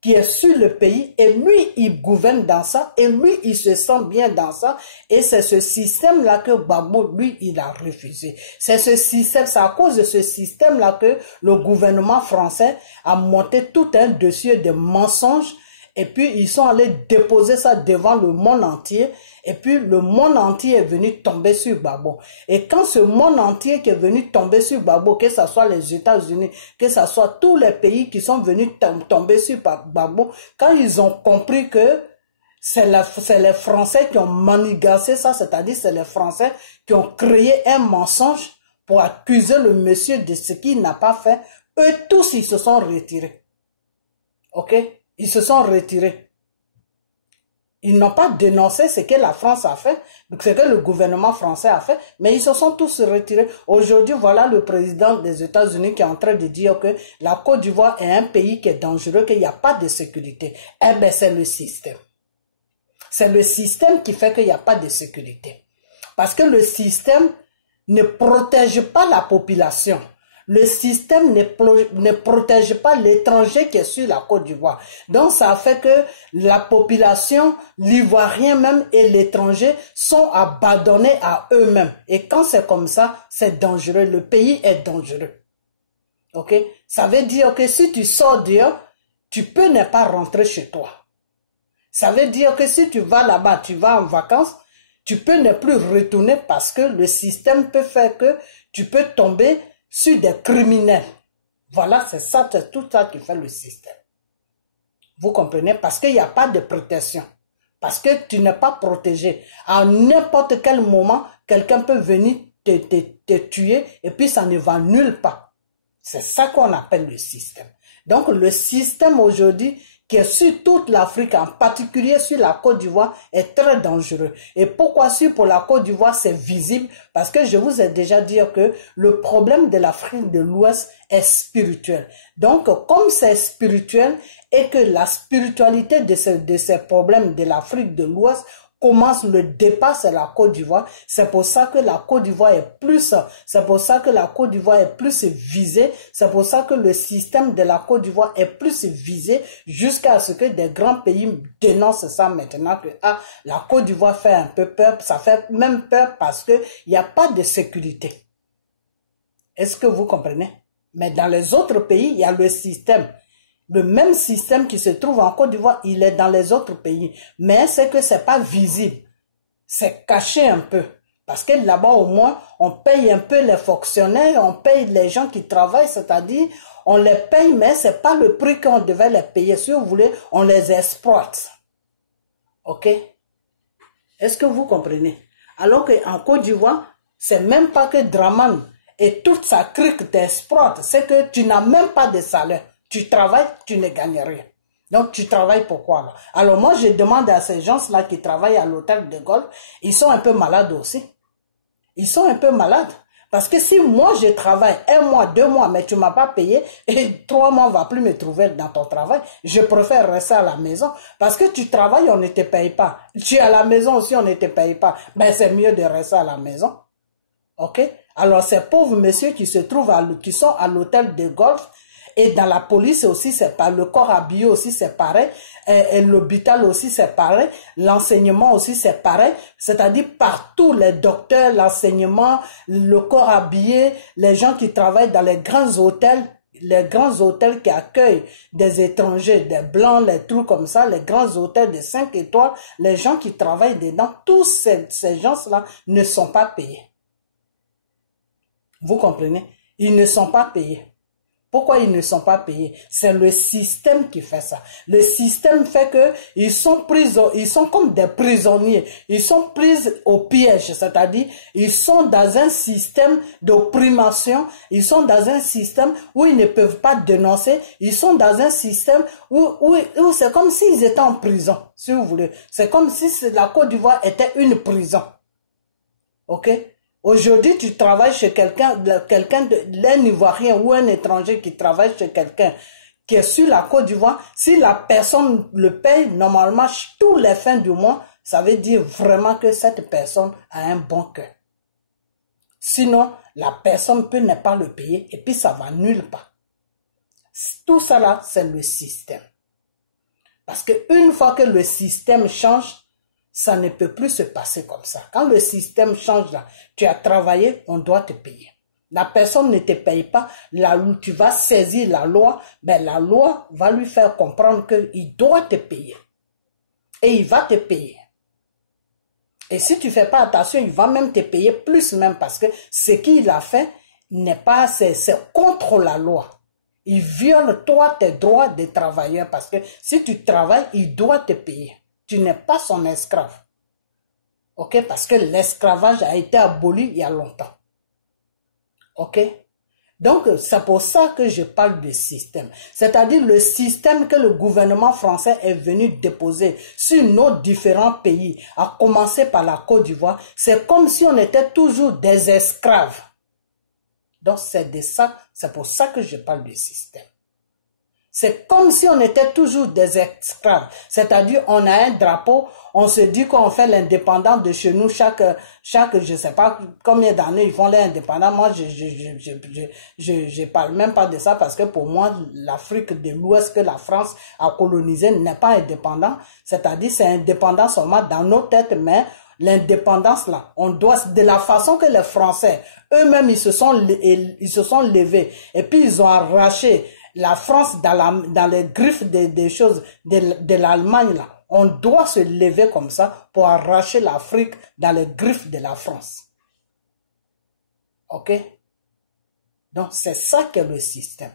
qui est sur le pays et lui, il gouverne dans ça et lui, il se sent bien dans ça et c'est ce système-là que Gbagbo, lui, il a refusé. C'est ce système, c'est à cause de ce système-là que le gouvernement français a monté tout un dossier de mensonges et puis ils sont allés déposer ça devant le monde entier et puis le monde entier est venu tomber sur Gbagbo. Et quand ce monde entier qui est venu tomber sur Gbagbo, que ce soit les États-Unis, que ce soit tous les pays qui sont venus tomber sur Gbagbo, quand ils ont compris que c'est les Français qui ont manigancé ça, c'est-à-dire c'est les Français qui ont créé un mensonge pour accuser le monsieur de ce qu'il n'a pas fait, eux tous ils se sont retirés. Ok? Ils se sont retirés. Ils n'ont pas dénoncé ce que la France a fait, ce que le gouvernement français a fait, mais ils se sont tous retirés. Aujourd'hui, voilà le président des États-Unis qui est en train de dire que la Côte d'Ivoire est un pays qui est dangereux, qu'il n'y a pas de sécurité. Eh bien, c'est le système. C'est le système qui fait qu'il n'y a pas de sécurité. Parce que le système ne protège pas la population. Le système ne protège pas l'étranger qui est sur la Côte d'Ivoire. Donc, ça fait que la population, l'Ivoirien même et l'étranger sont abandonnés à eux-mêmes. Et quand c'est comme ça, c'est dangereux. Le pays est dangereux. Ok? Ça veut dire que si tu sors dehors, tu peux ne pas rentrer chez toi. Ça veut dire que si tu vas là-bas, tu vas en vacances, tu peux ne plus retourner parce que le système peut faire que tu peux tomber sur des criminels. Voilà, c'est ça, c'est tout ça qui fait le système. Vous comprenez? Parce qu'il n'y a pas de protection. Parce que tu n'es pas protégé. À n'importe quel moment, quelqu'un peut venir te tuer et puis ça ne va nulle part. C'est ça qu'on appelle le système. Donc le système aujourd'hui qui est sur toute l'Afrique, en particulier sur la Côte d'Ivoire, est très dangereux. Et pourquoi sur pour la Côte d'Ivoire, c'est visible? Parce que je vous ai déjà dit que le problème de l'Afrique de l'Ouest est spirituel. Donc, comme c'est spirituel et que la spiritualité de ces problèmes de l'Afrique de l'Ouest commence le départ, c'est la Côte d'Ivoire. C'est pour ça que la Côte d'Ivoire est plus, c'est pour ça que la Côte d'Ivoire est plus visée. C'est pour ça que le système de la Côte d'Ivoire est plus visé jusqu'à ce que des grands pays dénoncent ça maintenant que la Côte d'Ivoire fait un peu peur. Ça fait même peur parce que il n'y a pas de sécurité. Est-ce que vous comprenez? Mais dans les autres pays, il y a le système. Le même système qui se trouve en Côte d'Ivoire, il est dans les autres pays. Mais c'est que c'est pas visible. C'est caché un peu. Parce que là-bas, au moins, on paye un peu les fonctionnaires, on paye les gens qui travaillent, c'est-à-dire, on les paye, mais c'est pas le prix qu'on devait les payer. Si vous voulez, on les exploite. Ok? Est-ce que vous comprenez? Alors qu'en Côte d'Ivoire, c'est même pas que Dramane et toute sa clique t'exploite. C'est que tu n'as même pas de salaire. Tu travailles, tu ne gagnes rien. Donc, tu travailles pourquoi là? Alors, moi, je demande à ces gens-là qui travaillent à l'hôtel de golf, ils sont un peu malades aussi. Ils sont un peu malades. Parce que si moi, je travaille 1 mois, 2 mois, mais tu ne m'as pas payé, et 3 mois, on ne va plus me trouver dans ton travail, je préfère rester à la maison. Parce que tu travailles, on ne te paye pas. Tu es à la maison aussi, on ne te paye pas. Ben, c'est mieux de rester à la maison. Ok? Alors, ces pauvres messieurs qui se trouvent qui sont à l'hôtel de golf, et dans la police aussi, c'est pareil. Le corps habillé aussi, c'est pareil. Et l'hôpital aussi, c'est pareil. L'enseignement aussi, c'est pareil. C'est-à-dire partout, les docteurs, l'enseignement, le corps habillé, les gens qui travaillent dans les grands hôtels qui accueillent des étrangers, des blancs, les trucs comme ça, les grands hôtels de 5 étoiles, les gens qui travaillent dedans, tous ces gens-là ne sont pas payés. Vous comprenez? Ils ne sont pas payés. Pourquoi ils ne sont pas payés? C'est le système qui fait ça. Le système fait que ils sont comme des prisonniers. Ils sont pris au piège, c'est-à-dire ils sont dans un système d'opprimation. Ils sont dans un système où ils ne peuvent pas dénoncer. Ils sont dans un système où c'est comme s'ils étaient en prison, si vous voulez. C'est comme si la Côte d'Ivoire était une prison. Ok? Aujourd'hui, tu travailles chez quelqu'un, un Ivoirien ou un étranger qui travaille chez quelqu'un qui est sur la Côte d'Ivoire. Si la personne le paye normalement tous les fins du mois, ça veut dire vraiment que cette personne a un bon cœur. Sinon, la personne peut ne pas le payer et puis ça va nulle part. Tout ça là, c'est le système. Parce qu'une fois que le système change, ça ne peut plus se passer comme ça. Quand le système change là, tu as travaillé, on doit te payer. La personne ne te paye pas, là où tu vas saisir la loi, ben la loi va lui faire comprendre qu'il doit te payer. Et il va te payer. Et si tu ne fais pas attention, il va même te payer plus même parce que ce qu'il a fait n'est pas, c'est contre la loi. Il viole toi tes droits de travailleur parce que si tu travailles, il doit te payer. Tu n'es pas son esclave. Ok? Parce que l'esclavage a été aboli il y a longtemps. Ok? Donc, c'est pour ça que je parle de système. C'est-à-dire le système que le gouvernement français est venu déposer sur nos différents pays, à commencer par la Côte d'Ivoire, c'est comme si on était toujours des esclaves. Donc, c'est pour ça que je parle de système. C'est comme si on était toujours des esclaves. C'est-à-dire, on a un drapeau, on se dit qu'on fait l'indépendance de chez nous chaque, je sais pas combien d'années ils font l'indépendance. Moi, je parle même pas de ça parce que pour moi, l'Afrique de l'Ouest que la France a colonisé n'est pas indépendant. C'est-à-dire, c'est indépendant seulement dans nos têtes, mais l'indépendance là, on doit, de la façon que les Français, eux-mêmes, ils se sont levés et puis ils ont arraché la France dans les griffes des choses de l'Allemagne là. On doit se lever comme ça pour arracher l'Afrique dans les griffes de la France. Ok? Donc c'est ça qu'est le système.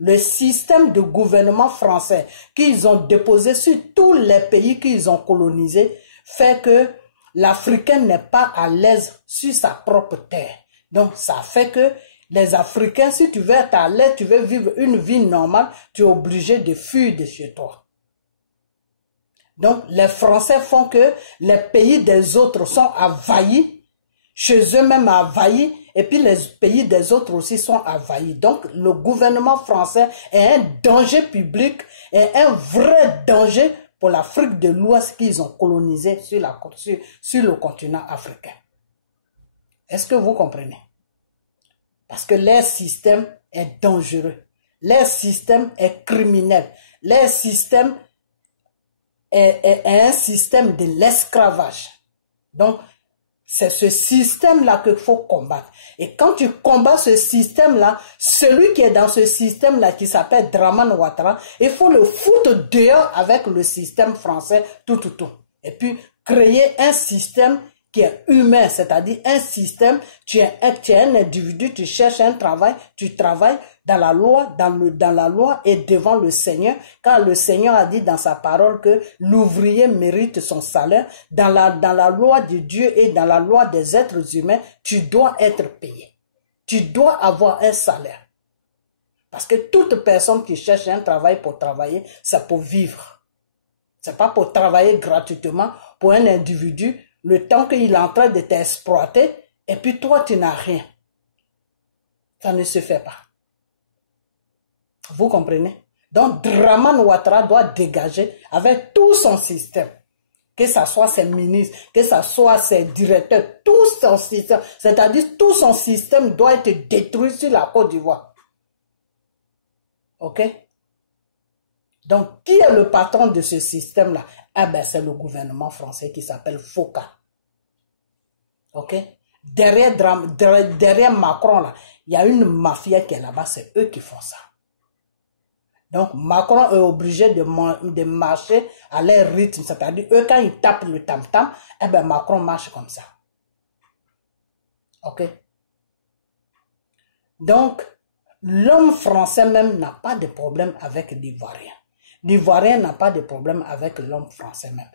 Le système de gouvernement français qu'ils ont déposé sur tous les pays qu'ils ont colonisés fait que l'Africain n'est pas à l'aise sur sa propre terre. Donc ça fait que les Africains, si tu veux être à l'aise, tu veux vivre une vie normale, tu es obligé de fuir de chez toi. Donc, les Français font que les pays des autres sont envahis, chez eux-mêmes envahis, et puis les pays des autres aussi sont envahis. Donc, le gouvernement français est un danger public, est un vrai danger pour l'Afrique de l'Ouest qu'ils ont colonisé sur le continent africain. Est-ce que vous comprenez? Parce que leur système est dangereux. Leur système est criminel. Leur système est un système de l'esclavage. Donc, c'est ce système-là qu'il faut combattre. Et quand tu combats ce système-là, celui qui est dans ce système-là, qui s'appelle Dramane Ouattara, il faut le foutre dehors avec le système français, tout. Et puis, créer un système qui est humain, c'est-à-dire un système, tu es un individu, tu cherches un travail, tu travailles dans la loi, dans la loi et devant le Seigneur, car le Seigneur a dit dans sa parole que l'ouvrier mérite son salaire, dans la loi de Dieu et dans la loi des êtres humains, tu dois être payé. Tu dois avoir un salaire. Parce que toute personne qui cherche un travail pour travailler, c'est pour vivre. C'est pas pour travailler gratuitement pour un individu, le temps qu'il est en train de t'exploiter, et puis toi, tu n'as rien. Ça ne se fait pas. Vous comprenez? Donc, Dramane Ouattara doit dégager avec tout son système. Que ce soit ses ministres, que ce soit ses directeurs, tout son système. C'est-à-dire, tout son système doit être détruit sur la Côte d'Ivoire. Ok? Donc, qui est le patron de ce système-là? Eh bien, c'est le gouvernement français qui s'appelle Foka. Ok? Derrière Macron, là, il y a une mafia qui est là-bas, c'est eux qui font ça. Donc, Macron est obligé de marcher à leur rythme. C'est-à-dire, eux, quand ils tapent le tam-tam, eh bien, Macron marche comme ça. Ok? Donc, l'homme français même n'a pas de problème avec l'Ivoirien. L'Ivoirien n'a pas de problème avec l'homme français même.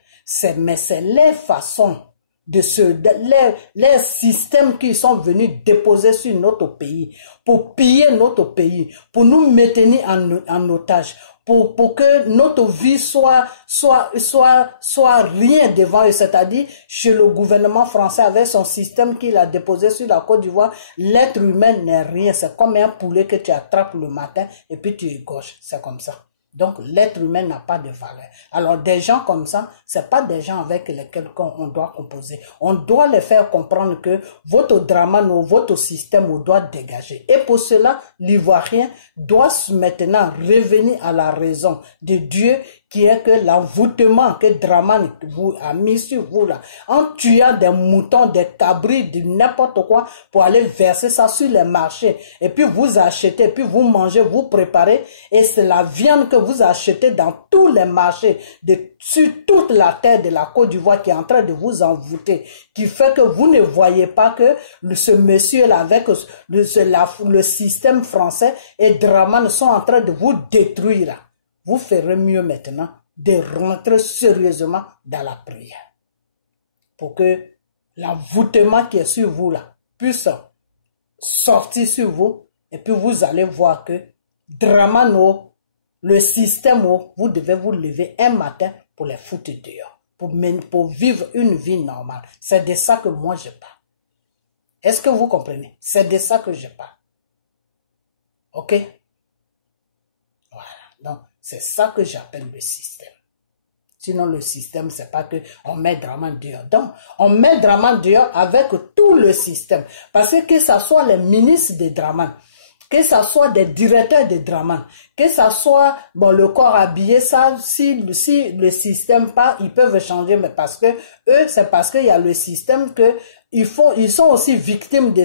Mais c'est les façons les systèmes qui sont venus déposer sur notre pays, pour piller notre pays, pour nous maintenir en otage, pour que notre vie soit rien devant eux. C'est-à-dire, chez le gouvernement français, avec son système qu'il a déposé sur la Côte d'Ivoire, l'être humain n'est rien. C'est comme un poulet que tu attrapes le matin et puis tu égorges. C'est comme ça. Donc, l'être humain n'a pas de valeur. Alors, des gens comme ça, c'est pas des gens avec lesquels on doit composer. On doit les faire comprendre que votre drama, votre système doit dégager. Et pour cela, l'Ivoirien doit maintenant revenir à la raison de Dieu, qui est que l'envoûtement que Draman vous a mis sur vous là, en tuant des moutons, des cabris, de n'importe quoi, pour aller verser ça sur les marchés, et puis vous achetez, puis vous mangez, vous préparez, et c'est la viande que vous achetez dans tous les marchés, sur toute la terre de la Côte d'Ivoire, qui est en train de vous envoûter, qui fait que vous ne voyez pas que ce monsieur-là, avec le système français et Draman sont en train de vous détruire là. Vous ferez mieux maintenant de rentrer sérieusement dans la prière. Pour que l'envoûtement qui est sur vous là puisse sortir sur vous. Et puis vous allez voir que Dramano, le système, vous devez vous lever un matin pour les foutre dehors. Pour vivre une vie normale. C'est de ça que moi je parle. Est-ce que vous comprenez? C'est de ça que je parle. Ok? Voilà. Donc, c'est ça que j'appelle le système. Sinon, le système, c'est pas que on met Draman dehors. Donc, on met Draman dehors avec tout le système. Parce que ça soit les ministres de Draman, que ça soit des directeurs de Draman, que ça soit le corps habillé, ça, si le système pas, ils peuvent changer, mais parce que eux, c'est parce qu'il y a le système que ils sont aussi victimes de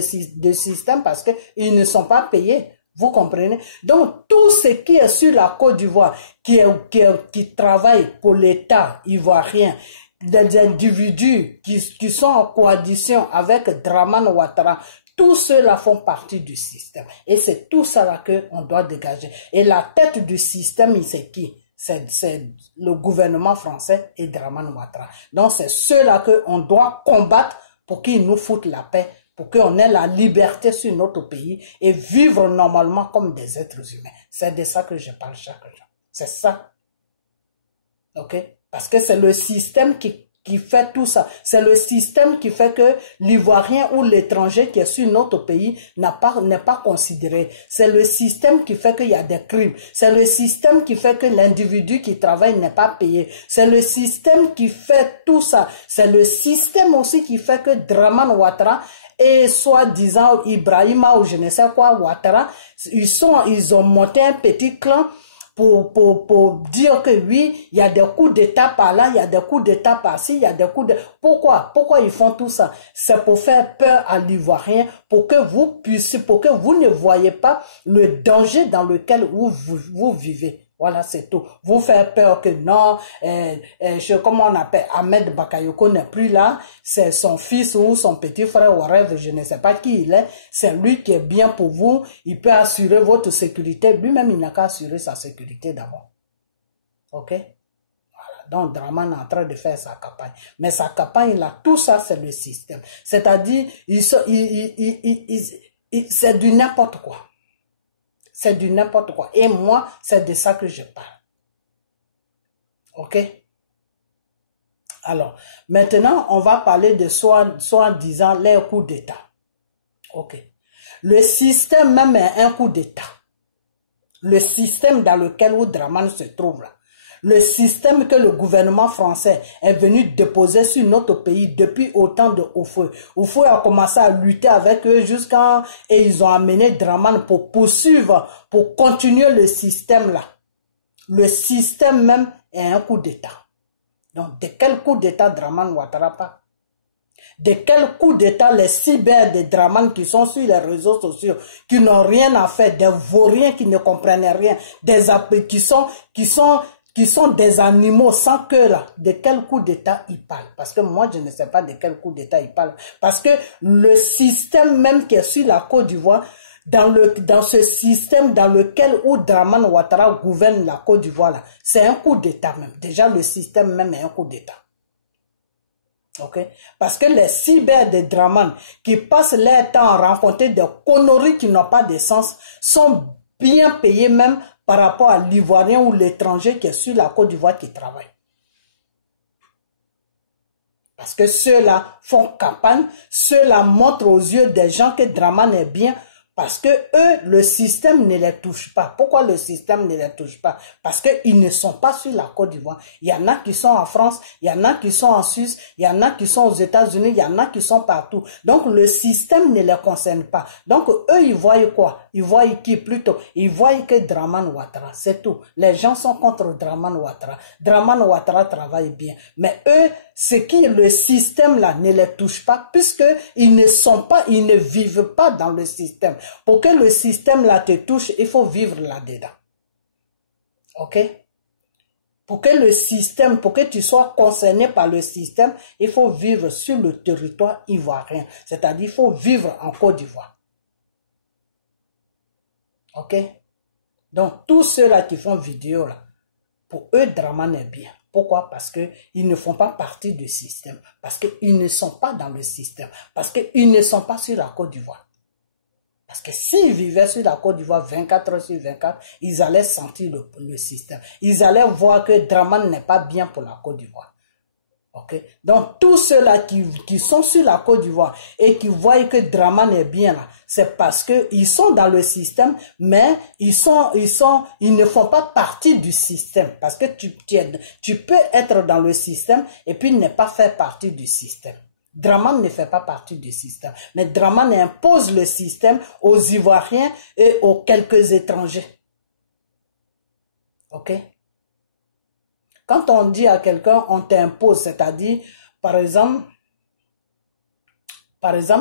système parce que ils ne sont pas payés. Vous comprenez? Donc, tout ce qui est sur la Côte d'Ivoire, qui travaille pour l'État ivoirien, des individus qui sont en coalition avec Draman Ouattara, tous ceux-là font partie du système. Et c'est tout ça là qu'on doit dégager. Et la tête du système, c'est qui? C'est le gouvernement français et Draman Ouattara. Donc, c'est ceux-là qu'on doit combattre pour qu'ils nous foutent la paix, pour qu'on ait la liberté sur notre pays et vivre normalement comme des êtres humains. C'est de ça que je parle chaque jour. C'est ça. Ok? Parce que c'est le système qui fait tout ça. C'est le système qui fait que l'Ivoirien ou l'étranger qui est sur notre pays n'est pas considéré. C'est le système qui fait qu'il y a des crimes. C'est le système qui fait que l'individu qui travaille n'est pas payé. C'est le système qui fait tout ça. C'est le système aussi qui fait que Draman Ouattara et soi-disant Ibrahima ou je ne sais quoi, Ouattara, ils ont monté un petit clan pour dire que oui, il y a des coups d'état par là, il y a des coups d'état par-ci, il y a des coups de... Pourquoi ils font tout ça? C'est pour faire peur à l'Ivoirien, pour que vous ne voyez pas le danger dans lequel vous vivez. Voilà, c'est tout. Vous faire peur que non, comment on appelle, Ahmed Bakayoko n'est plus là, c'est son fils ou son petit frère ou rêve, je ne sais pas qui il est, c'est lui qui est bien pour vous, il peut assurer votre sécurité, lui-même il n'a qu'à assurer sa sécurité d'abord. Ok? Voilà, donc Draman est en train de faire sa campagne. Mais sa campagne là, tout ça c'est le système. C'est-à-dire, c'est du n'importe quoi. C'est du n'importe quoi. Et moi, c'est de ça que je parle. Ok? Alors, maintenant, on va parler de soi-disant les coups d'État. Ok. Le système même est un coup d'État. Le système dans lequel Draman se trouve là. Le système que le gouvernement français est venu déposer sur notre pays depuis autant de Oufoué. Oufoué a commencé à lutter avec eux et ils ont amené Draman pour poursuivre, pour continuer le système là. Le système même est un coup d'État. Donc, de quel coup d'État Draman Ouattara pas? De quel coup d'État les cyber de Draman qui sont sur les réseaux sociaux, qui n'ont rien à faire, des vauriens qui ne comprennent rien, qui sont des animaux sans cœur là, de quel coup d'État ils parlent? Parce que moi, je ne sais pas de quel coup d'État ils parlent. Parce que le système même qui est sur la Côte d'Ivoire, dans ce système dans lequel Draman Ouattara gouverne la Côte d'Ivoire là, c'est un coup d'État même. Déjà, le système même est un coup d'État. Ok? Parce que les cyber de Draman qui passent leur temps à rencontrer des conneries qui n'ont pas de sens sont bien payés même par rapport à l'Ivoirien ou l'étranger qui est sur la Côte d'Ivoire qui travaille. Parce que ceux-là font campagne, ceux-là montrent aux yeux des gens que Dramane est bien, parce que eux, le système ne les touche pas. Pourquoi le système ne les touche pas? Parce qu'ils ne sont pas sur la Côte d'Ivoire. Il y en a qui sont en France, il y en a qui sont en Suisse, il y en a qui sont aux États-Unis, il y en a qui sont partout. Donc le système ne les concerne pas. Donc eux, ils voient quoi? Ils voient qui plutôt? Ils voient que Dramane Ouattara, c'est tout. Les gens sont contre Dramane Ouattara. Dramane Ouattara travaille bien. Mais eux, ce qui est le système là ne les touche pas, puisque ils ne vivent pas dans le système. Pour que le système là te touche, il faut vivre là-dedans. Ok? Pour que tu sois concerné par le système, il faut vivre sur le territoire ivoirien. C'est-à-dire, il faut vivre en Côte d'Ivoire. Ok? Donc, tous ceux-là qui font vidéo là, pour eux, Dramane est bien. Pourquoi? Parce qu'ils ne font pas partie du système. Parce qu'ils ne sont pas dans le système. Parce qu'ils ne sont pas sur la Côte d'Ivoire. Parce que s'ils vivaient sur la Côte d'Ivoire 24 heures sur 24, ils allaient sentir le système. Ils allaient voir que Dramane n'est pas bien pour la Côte d'Ivoire. Okay? Donc, tous ceux-là qui sont sur la Côte d'Ivoire et qui voient que Dramane est bien là, c'est parce qu'ils sont dans le système, mais ils ne font pas partie du système. Parce que tu peux être dans le système et puis ne pas faire partie du système. Dramane ne fait pas partie du système. Mais Dramane impose le système aux Ivoiriens et aux quelques étrangers. Ok? Quand on dit à quelqu'un, on t'impose, c'est-à-dire, par exemple,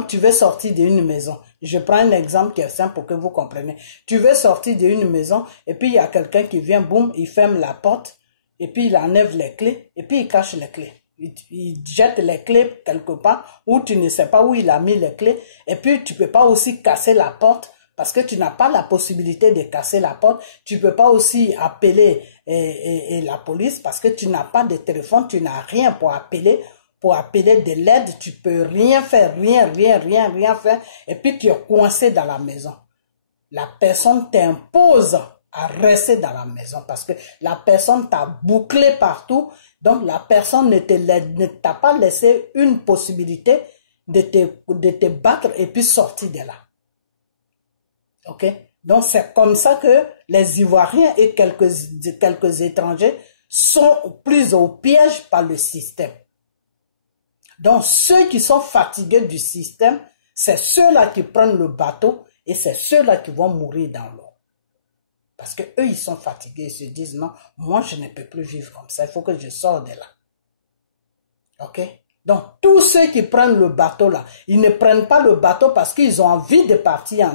tu veux sortir d'une maison. Je prends un exemple qui est simple pour que vous compreniez. Tu veux sortir d'une maison et puis il y a quelqu'un qui vient, boum, il ferme la porte et puis il enlève les clés et puis il cache les clés. Il jette les clés quelque part où tu ne sais pas où il a mis les clés et puis tu peux pas aussi casser la porte parce que tu n'as pas la possibilité de casser la porte. Tu peux pas aussi appeler la police parce que tu n'as pas de téléphone, tu n'as rien pour appeler de l'aide, tu peux rien faire, rien faire et puis tu es coincé dans la maison. La personne t'impose à rester dans la maison parce que la personne t'a bouclé partout. Donc, la personne ne t'a pas laissé une possibilité de te battre et puis sortir de là. Ok? Donc, c'est comme ça que les Ivoiriens et quelques étrangers sont pris au piège par le système. Donc, ceux qui sont fatigués du système, c'est ceux-là qui prennent le bateau et c'est ceux-là qui vont mourir dans l'eau. Parce que eux, ils sont fatigués, ils se disent, non, moi, je ne peux plus vivre comme ça, il faut que je sorte de là. Ok? Donc, tous ceux qui prennent le bateau là, ils ne prennent pas le bateau parce qu'ils ont envie de partir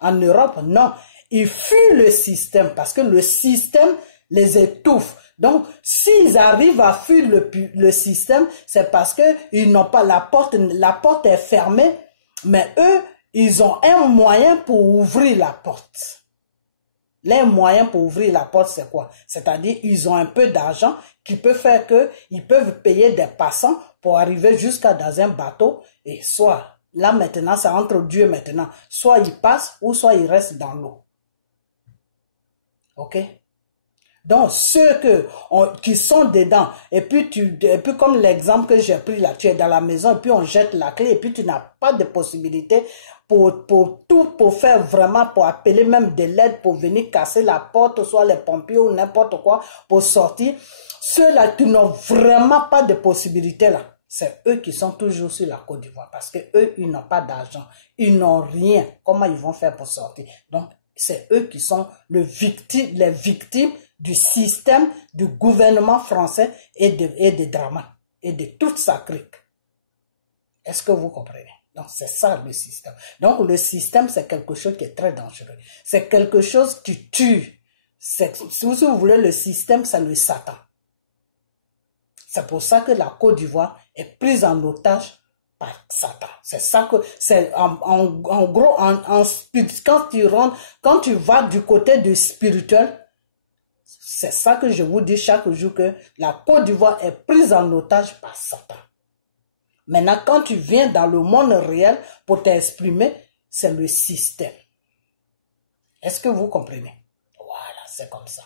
en Europe, non. Ils fuient le système parce que le système les étouffe. Donc, s'ils arrivent à fuir le système, c'est parce qu'ils n'ont pas la porte est fermée, mais eux, ils ont un moyen pour ouvrir la porte. Les moyens pour ouvrir la porte, c'est quoi? C'est-à-dire, ils ont un peu d'argent qui peut faire qu'ils peuvent payer des passants pour arriver jusqu'à dans un bateau. Et soit, là maintenant, c'est entre Dieu maintenant. Soit ils passent ou soit ils restent dans l'eau. Ok? Donc, ceux qui sont dedans, et puis comme l'exemple que j'ai pris là, tu es dans la maison, et puis on jette la clé, et puis tu n'as pas de possibilité pour faire vraiment, pour appeler même de l'aide, pour venir casser la porte, soit les pompiers ou n'importe quoi, pour sortir. Ceux-là qui n'ont vraiment pas de possibilité là, c'est eux qui sont toujours sur la Côte d'Ivoire, parce que eux, ils n'ont pas d'argent, ils n'ont rien. Comment ils vont faire pour sortir? Donc, c'est eux qui sont les victimes du système, du gouvernement français et de Dramane et de toute sa clique. Est-ce que vous comprenez? Donc, c'est ça le système. Donc, le système, c'est quelque chose qui est très dangereux. C'est quelque chose qui tue. Si vous voulez, le système, c'est le Satan. C'est pour ça que la Côte d'Ivoire est prise en otage par Satan. C'est ça que, c'est en gros, quand tu vas du côté du spirituel, c'est ça que je vous dis chaque jour, que la Côte d'Ivoire est prise en otage par Satan. Maintenant, quand tu viens dans le monde réel pour t'exprimer, c'est le système. Est-ce que vous comprenez? Voilà, c'est comme ça.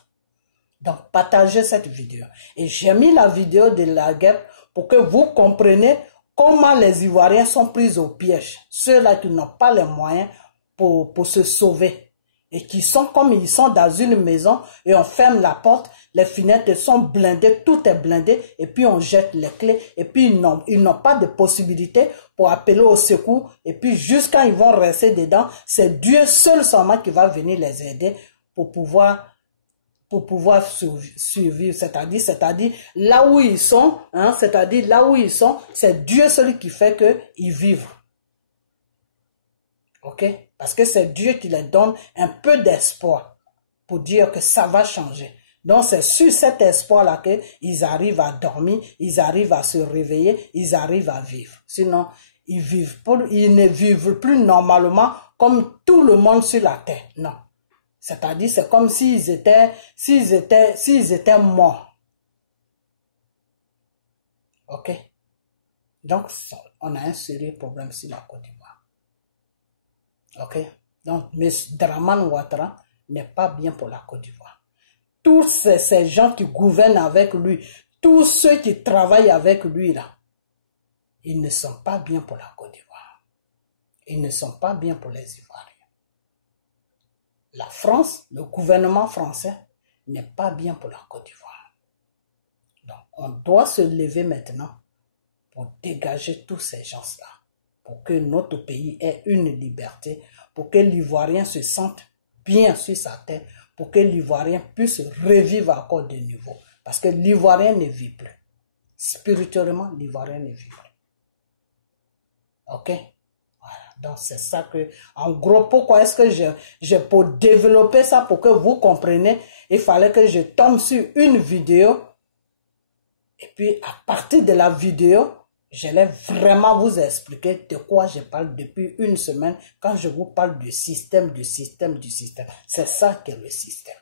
Donc, partagez cette vidéo. Et j'ai mis la vidéo de la guerre pour que vous compreniez comment les Ivoiriens sont pris au piège. Ceux-là qui n'ont pas les moyens pour se sauver. Et qui sont comme ils sont dans une maison et on ferme la porte, les fenêtres sont blindées, tout est blindé et puis on jette les clés et puis ils n'ont pas de possibilité pour appeler au secours et puis jusqu'à ils vont rester dedans, c'est Dieu seul seulement qui va venir les aider pour pouvoir survivre, c'est-à-dire là où ils sont, hein, c'est-à-dire là où ils sont, c'est Dieu seul qui fait qu'ils vivent. Ok? Parce que c'est Dieu qui leur donne un peu d'espoir pour dire que ça va changer. Donc c'est sur cet espoir-là qu'ils arrivent à dormir, ils arrivent à se réveiller, ils arrivent à vivre. Sinon, ils ne vivent plus normalement comme tout le monde sur la terre. Non. C'est-à-dire, c'est comme s'ils étaient morts. Ok? Donc, on a un sérieux problème sur la Côte d'Ivoire. Ok? Donc, M. Dramane Ouattara n'est pas bien pour la Côte d'Ivoire. Tous ces gens qui gouvernent avec lui, tous ceux qui travaillent avec lui là, ils ne sont pas bien pour la Côte d'Ivoire. Ils ne sont pas bien pour les Ivoiriens. La France, le gouvernement français, n'est pas bien pour la Côte d'Ivoire. Donc, on doit se lever maintenant pour dégager tous ces gens-là, pour que notre pays ait une liberté, pour que l'Ivoirien se sente bien sur sa terre, pour que l'Ivoirien puisse revivre encore de nouveau. Parce que l'Ivoirien ne vit plus. Spirituellement, l'Ivoirien ne vit plus. Ok? Voilà. Donc, c'est ça que... En gros, pourquoi est-ce que pour développer ça, pour que vous compreniez, il fallait que je tombe sur une vidéo. Et puis, à partir de la vidéo, j'allais vraiment vous expliquer de quoi je parle depuis une semaine quand je vous parle du système. C'est ça qu'est le système.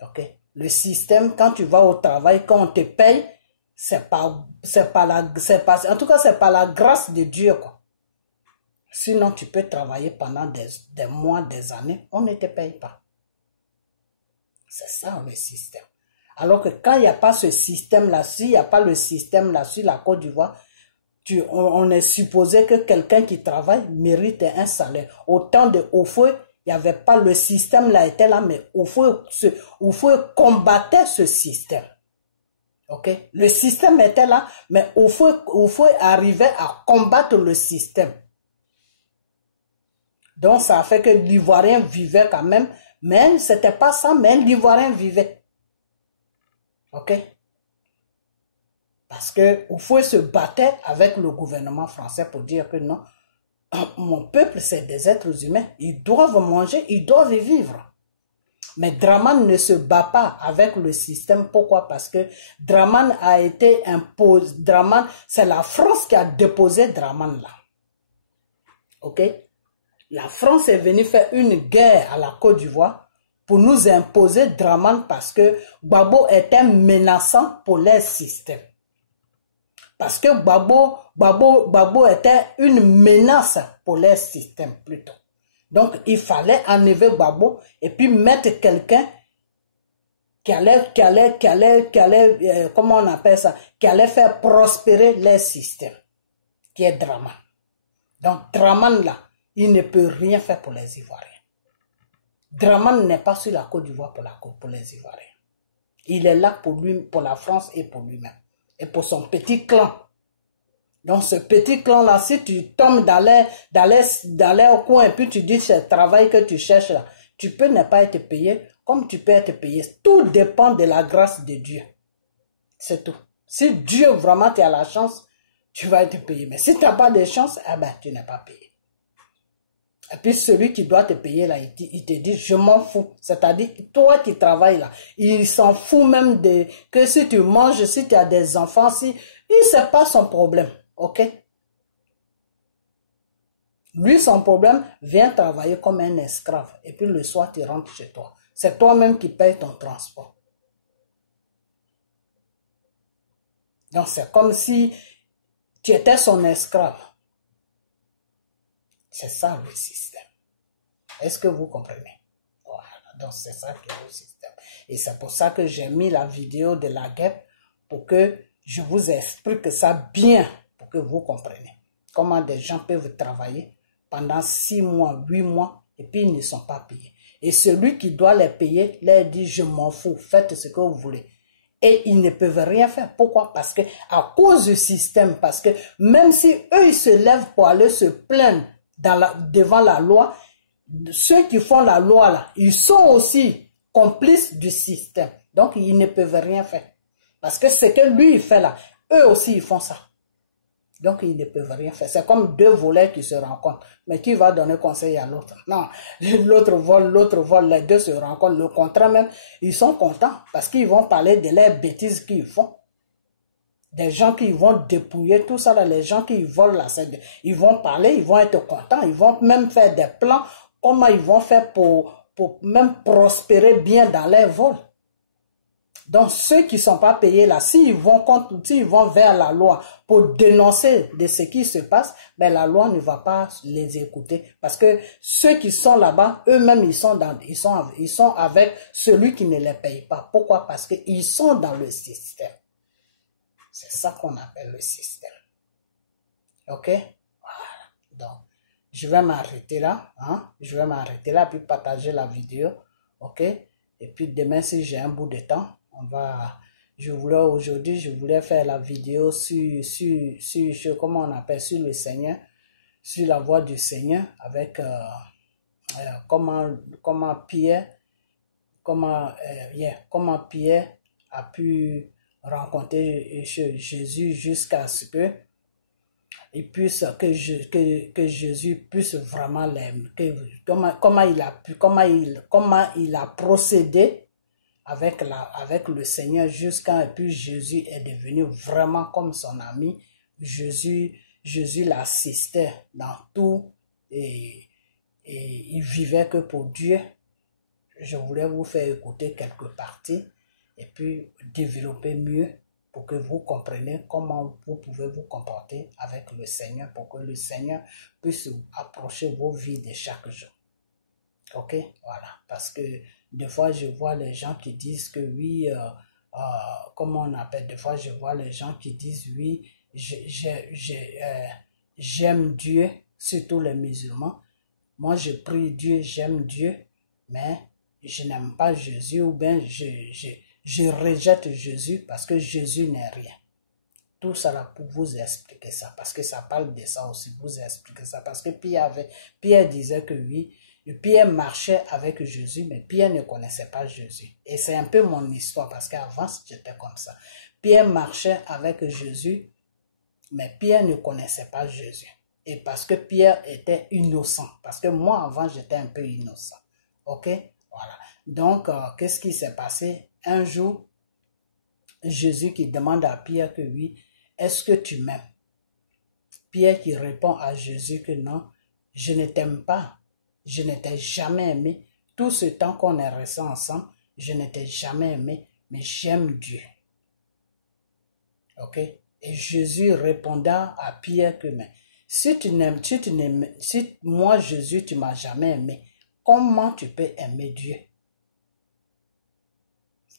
Ok? Le système, quand tu vas au travail, quand on te paye, en tout cas, c'est pas la grâce de Dieu, quoi. Sinon, tu peux travailler pendant des mois, des années, on ne te paye pas. C'est ça le système. Alors que quand il n'y a pas ce système-là, s'il n'y a pas le système-là sur la Côte d'Ivoire, on est supposé que quelqu'un qui travaille mérite un salaire. Au temps de Oufoué, il n'y avait pas le système-là, était là, mais Oufoué combattait ce système. Ok? Le système était là, mais Oufoué arrivait à combattre le système. Donc, ça a fait que l'Ivoirien vivait quand même, mais ce n'était pas ça, mais l'Ivoirien vivait. Ok? Parce que Oufoué se battait avec le gouvernement français pour dire que non, mon peuple, c'est des êtres humains. Ils doivent manger, ils doivent vivre. Mais Dramane ne se bat pas avec le système. Pourquoi? Parce que Dramane a été imposé. Dramane, c'est la France qui a déposé Dramane là. Ok? La France est venue faire une guerre à la Côte d'Ivoire pour nous imposer Dramane parce que Gbagbo était menaçant pour les systèmes. Parce que Gbagbo était une menace pour les systèmes plutôt. Donc il fallait enlever Gbagbo et puis mettre quelqu'un qui allait comment on appelle ça, qui allait faire prospérer les systèmes, qui est Dramane. Donc Dramane là, il ne peut rien faire pour les Ivoiriens. Dramane n'est pas sur la Côte d'Ivoire pour les Ivoiriens. Il est là pour lui, pour la France et pour lui-même. Et pour son petit clan. Donc ce petit clan-là, si tu tombes dans les coins et puis tu dis c'est le travail que tu cherches là, tu peux ne pas être payé comme tu peux être payé. Tout dépend de la grâce de Dieu. C'est tout. Si Dieu vraiment t'a la chance, tu vas être payé. Mais si tu n'as pas de chance, eh ben, tu n'es pas payé. Et puis celui qui doit te payer là, il te dit je m'en fous. C'est-à-dire toi qui travailles là, il s'en fout même que si tu manges, si tu as des enfants, c'est pas son problème. Ok? Lui, son problème, viens travailler comme un esclave. Et puis le soir, tu rentres chez toi. C'est toi-même qui payes ton transport. Donc c'est comme si tu étais son esclave. C'est ça le système. Est-ce que vous comprenez? Donc, c'est ça qui est le système. Et c'est pour ça que j'ai mis la vidéo de la guêpe pour que je vous explique ça bien, pour que vous compreniez comment des gens peuvent travailler pendant 6 mois, 8 mois, et puis ils ne sont pas payés. Et celui qui doit les payer leur dit, je m'en fous, faites ce que vous voulez. Et ils ne peuvent rien faire. Pourquoi? Parce que à cause du système, parce que même si eux, ils se lèvent pour aller se plaindre devant la loi, ceux qui font la loi là, ils sont aussi complices du système. Donc, ils ne peuvent rien faire. Parce que ce que lui, il fait là, eux aussi, ils font ça. Donc, ils ne peuvent rien faire. C'est comme deux voleurs qui se rencontrent. Mais qui va donner conseil à l'autre? Non, l'autre vole, les deux se rencontrent. Le contraire même, ils sont contents parce qu'ils vont parler de leurs bêtises qu'ils font. Des gens qui vont dépouiller tout ça, là, les gens qui volent là, ils vont parler, ils vont être contents, ils vont même faire des plans, comment ils vont faire pour même prospérer bien dans leur vol. Donc, ceux qui ne sont pas payés là, s'ils vont vers la loi pour dénoncer de ce qui se passe, ben la loi ne va pas les écouter. Parce que ceux qui sont là-bas, eux-mêmes, ils sont avec celui qui ne les paye pas. Pourquoi? Parce qu'ils sont dans le système. C'est ça qu'on appelle le système. Ok? Voilà. Donc, je vais m'arrêter là. Hein? Je vais m'arrêter là, puis partager la vidéo. Ok? Et puis demain, si j'ai un bout de temps, aujourd'hui, je voulais faire la vidéo sur comment on appelle, sur le Seigneur, sur la voix du Seigneur, avec comment Pierre a pu rencontrer Jésus jusqu'à ce que que Jésus puisse vraiment l'aimer, comment il a procédé avec le Seigneur jusqu'à, et puis Jésus est devenu vraiment comme son ami. Jésus l'assistait dans tout et il vivait que pour Dieu. Je voulais vous faire écouter quelques parties et puis développer mieux pour que vous compreniez comment vous pouvez vous comporter avec le Seigneur, pour que le Seigneur puisse approcher vos vies de chaque jour. Ok? Voilà. Parce que des fois, je vois les gens qui disent que oui, comment on appelle, des fois, je vois les gens qui disent oui, j'aime Dieu, surtout les musulmans. Moi, je prie Dieu, j'aime Dieu, mais je n'aime pas Jésus, ou bien je rejette Jésus parce que Jésus n'est rien. Tout ça là pour vous expliquer ça, parce que ça parle de ça aussi, vous expliquer ça, parce que Pierre disait que oui, Pierre marchait avec Jésus, mais Pierre ne connaissait pas Jésus. Et c'est un peu mon histoire, parce qu'avant j'étais comme ça. Pierre marchait avec Jésus, mais Pierre ne connaissait pas Jésus. Et parce que Pierre était innocent, parce que moi avant j'étais un peu innocent. Ok? Voilà. Donc, qu'est-ce qui s'est passé? Un jour, Jésus qui demande à Pierre que oui, est-ce que tu m'aimes? Pierre qui répond à Jésus que non, je ne t'aime pas, je ne t'ai jamais aimé. Tout ce temps qu'on est resté ensemble, je ne t'ai jamais aimé, mais j'aime Dieu. Ok? Et Jésus répondant à Pierre que mais si moi Jésus tu m'as jamais aimé, comment tu peux aimer Dieu?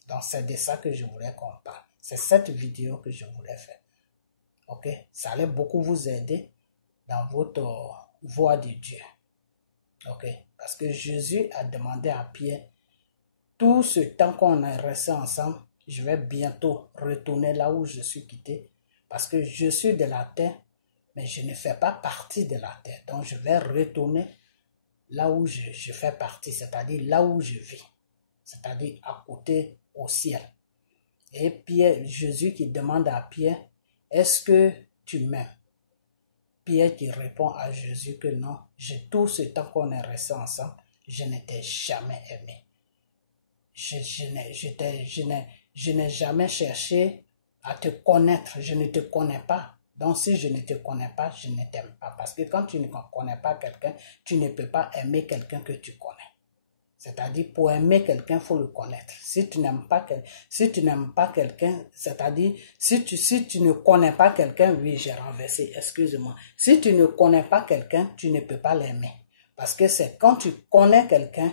Donc, c'est de ça que je voulais qu'on parle. C'est cette vidéo que je voulais faire. Ok? Ça allait beaucoup vous aider dans votre voie de Dieu. Ok? Parce que Jésus a demandé à Pierre, tout ce temps qu'on est resté ensemble, je vais bientôt retourner là où je suis quitté. Parce que je suis de la terre, mais je ne fais pas partie de la terre. Donc, je vais retourner là où je fais partie, c'est-à-dire là où je vis. C'est-à-dire à côté au ciel. Et Pierre, Jésus qui demande à Pierre, est-ce que tu m'aimes? Pierre qui répond à Jésus que non, tout ce temps qu'on est resté ensemble, je ne t'ai jamais aimé. Je n'ai jamais cherché à te connaître, je ne te connais pas. Donc si je ne te connais pas, je ne t'aime pas. Parce que quand tu ne connais pas quelqu'un, tu ne peux pas aimer quelqu'un que tu connais. C'est-à-dire, pour aimer quelqu'un, il faut le connaître. Si tu n'aimes pas quelqu'un, c'est-à-dire, si tu ne connais pas quelqu'un, oui, j'ai renversé, excuse-moi. Si tu ne connais pas quelqu'un, tu ne peux pas l'aimer. Parce que c'est quand tu connais quelqu'un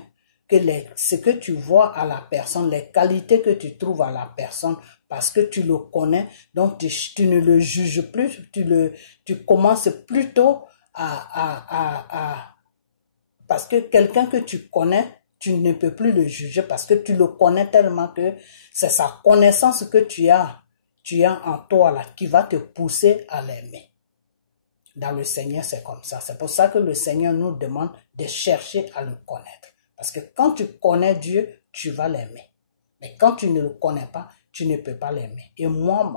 ce que tu vois à la personne, les qualités que tu trouves à la personne, parce que tu le connais, donc tu ne le juges plus, tu commences plutôt parce que quelqu'un que tu connais, tu ne peux plus le juger parce que tu le connais tellement que c'est sa connaissance que tu as en toi là qui va te pousser à l'aimer. Dans le Seigneur, c'est comme ça. C'est pour ça que le Seigneur nous demande de chercher à le connaître. Parce que quand tu connais Dieu, tu vas l'aimer. Mais quand tu ne le connais pas, tu ne peux pas l'aimer. Et moi,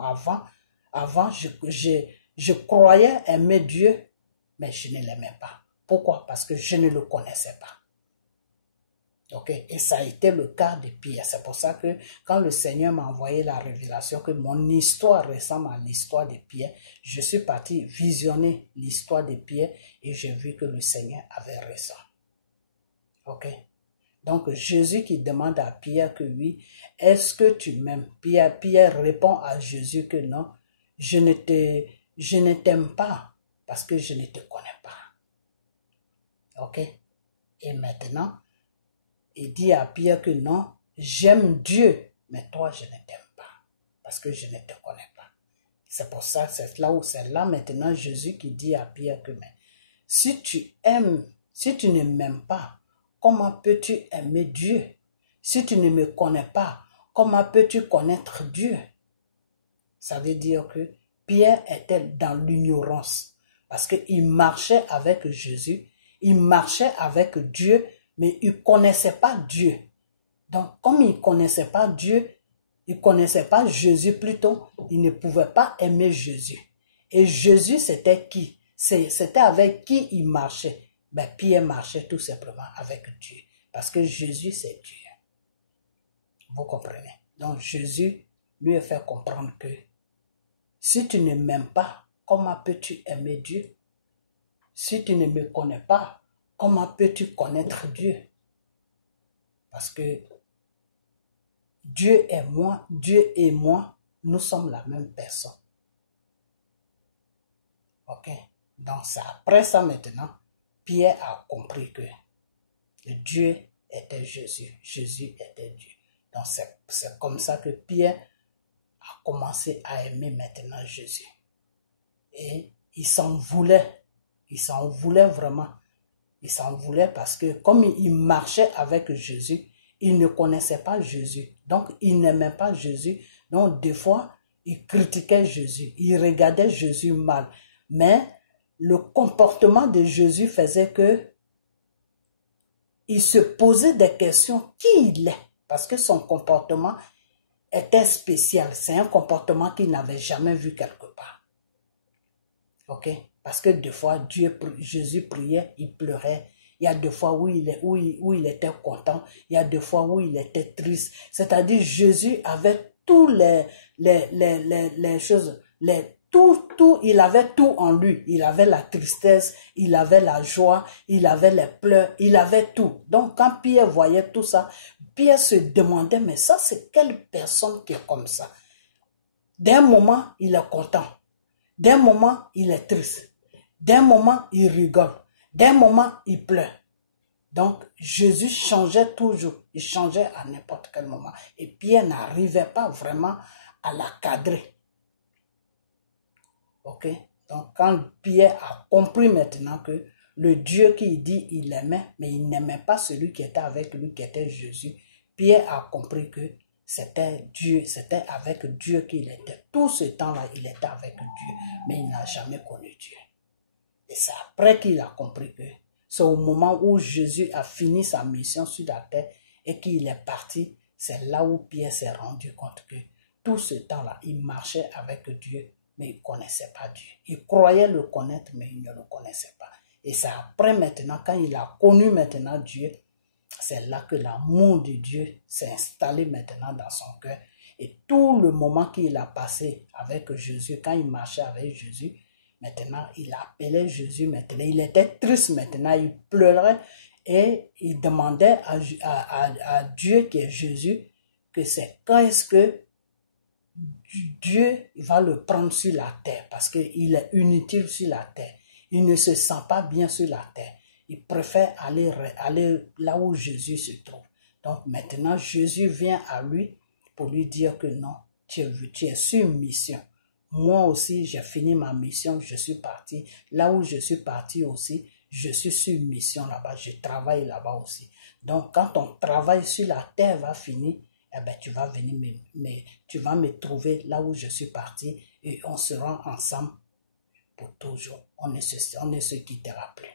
avant je croyais aimer Dieu, mais je ne l'aimais pas. Pourquoi? Parce que je ne le connaissais pas. Okay? Et ça a été le cas de Pierre. C'est pour ça que quand le Seigneur m'a envoyé la révélation que mon histoire ressemble à l'histoire de Pierre, je suis parti visionner l'histoire de Pierre et j'ai vu que le Seigneur avait raison. Ok? Donc Jésus qui demande à Pierre que oui, est-ce que tu m'aimes? Pierre répond à Jésus que non, je ne t'aime pas parce que je ne te connais pas. Ok? Et maintenant, il dit à Pierre que non, j'aime Dieu, mais toi je ne t'aime pas, parce que je ne te connais pas. C'est pour ça, c'est là maintenant Jésus qui dit à Pierre que mais, si tu ne m'aimes pas, comment peux-tu aimer Dieu? Si tu ne me connais pas, comment peux-tu connaître Dieu? Ça veut dire que Pierre était dans l'ignorance, parce qu'il marchait avec Jésus, il marchait avec Dieu, mais il ne connaissait pas Dieu. Donc, comme il ne connaissait pas Dieu, il ne connaissait pas Jésus plutôt, il ne pouvait pas aimer Jésus. Et Jésus, c'était qui? C'était avec qui il marchait? Ben, Pierre marchait tout simplement avec Dieu. Parce que Jésus, c'est Dieu. Vous comprenez? Donc, Jésus lui a fait comprendre que si tu ne m'aimes pas, comment peux-tu aimer Dieu? Si tu ne me connais pas, comment peux-tu connaître Dieu? Parce que Dieu et moi, nous sommes la même personne. Ok? Donc c'est après ça maintenant, Pierre a compris que Dieu était Jésus, Jésus était Dieu. Donc c'est comme ça que Pierre a commencé à aimer maintenant Jésus. Et il s'en voulait vraiment. Il s'en voulait parce que comme il marchait avec Jésus, il ne connaissait pas Jésus. Donc, il n'aimait pas Jésus. Donc, des fois, il critiquait Jésus. Il regardait Jésus mal. Mais le comportement de Jésus faisait que il se posait des questions. Qui il est? Parce que son comportement était spécial. C'est un comportement qu'il n'avait jamais vu quelque part. Ok? Parce que des fois, Jésus priait, il pleurait. Il y a des fois où il était content. Il y a des fois où il était triste. C'est-à-dire, Jésus avait tous les choses, il avait tout en lui. Il avait la tristesse, il avait la joie, il avait les pleurs, il avait tout. Donc, quand Pierre voyait tout ça, Pierre se demandait, mais ça, c'est quelle personne qui est comme ça? D'un moment, il est content. D'un moment, il est triste. D'un moment, il rigole. D'un moment, il pleure. Donc, Jésus changeait toujours. Il changeait à n'importe quel moment. Et Pierre n'arrivait pas vraiment à la cadrer. Ok? Donc, quand Pierre a compris maintenant que le Dieu qui dit il aimait, mais il n'aimait pas celui qui était avec lui, qui était Jésus, Pierre a compris que c'était Dieu, c'était avec Dieu qu'il était. Tout ce temps-là, il était avec Dieu, mais il n'a jamais connu Dieu. Et c'est après qu'il a compris que c'est au moment où Jésus a fini sa mission sur la terre et qu'il est parti, c'est là où Pierre s'est rendu compte que tout ce temps-là, il marchait avec Dieu, mais il ne connaissait pas Dieu. Il croyait le connaître, mais il ne le connaissait pas. Et c'est après maintenant, quand il a connu maintenant Dieu, c'est là que l'amour de Dieu s'est installé maintenant dans son cœur. Et tout le moment qu'il a passé avec Jésus, quand il marchait avec Jésus, maintenant il appelait Jésus, maintenant il était triste, maintenant il pleurait et il demandait à Dieu qui est Jésus, que c'est quand est-ce que Dieu va le prendre sur la terre, parce qu'il est inutile sur la terre. Il ne se sent pas bien sur la terre. Il préfère aller là où Jésus se trouve. Donc maintenant, Jésus vient à lui pour lui dire que non, tu es sur mission. Moi aussi, j'ai fini ma mission, je suis parti. Là où je suis parti aussi, je suis sur mission là-bas, je travaille là-bas aussi. Donc quand ton travail sur la terre va finir, eh ben, tu vas venir tu vas me trouver là où je suis parti et on sera ensemble pour toujours. On ne se quittera plus.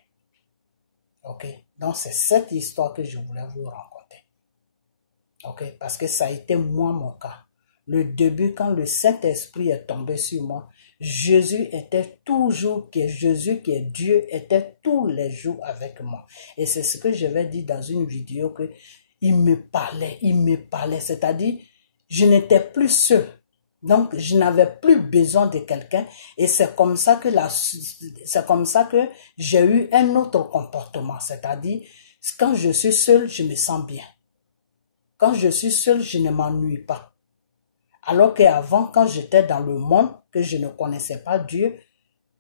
Ok? Donc c'est cette histoire que je voulais vous raconter. Ok? Parce que ça a été moi mon cas. Le début, quand le Saint-Esprit est tombé sur moi, Jésus qui est Dieu, était tous les jours avec moi. Et c'est ce que j'avais dit dans une vidéo, que il me parlait, c'est-à-dire, je n'étais plus seul. Donc, je n'avais plus besoin de quelqu'un, et c'est comme ça que j'ai eu un autre comportement, c'est-à-dire, quand je suis seul, je me sens bien. Quand je suis seul, je ne m'ennuie pas. Alors qu'avant, quand j'étais dans le monde, que je ne connaissais pas Dieu,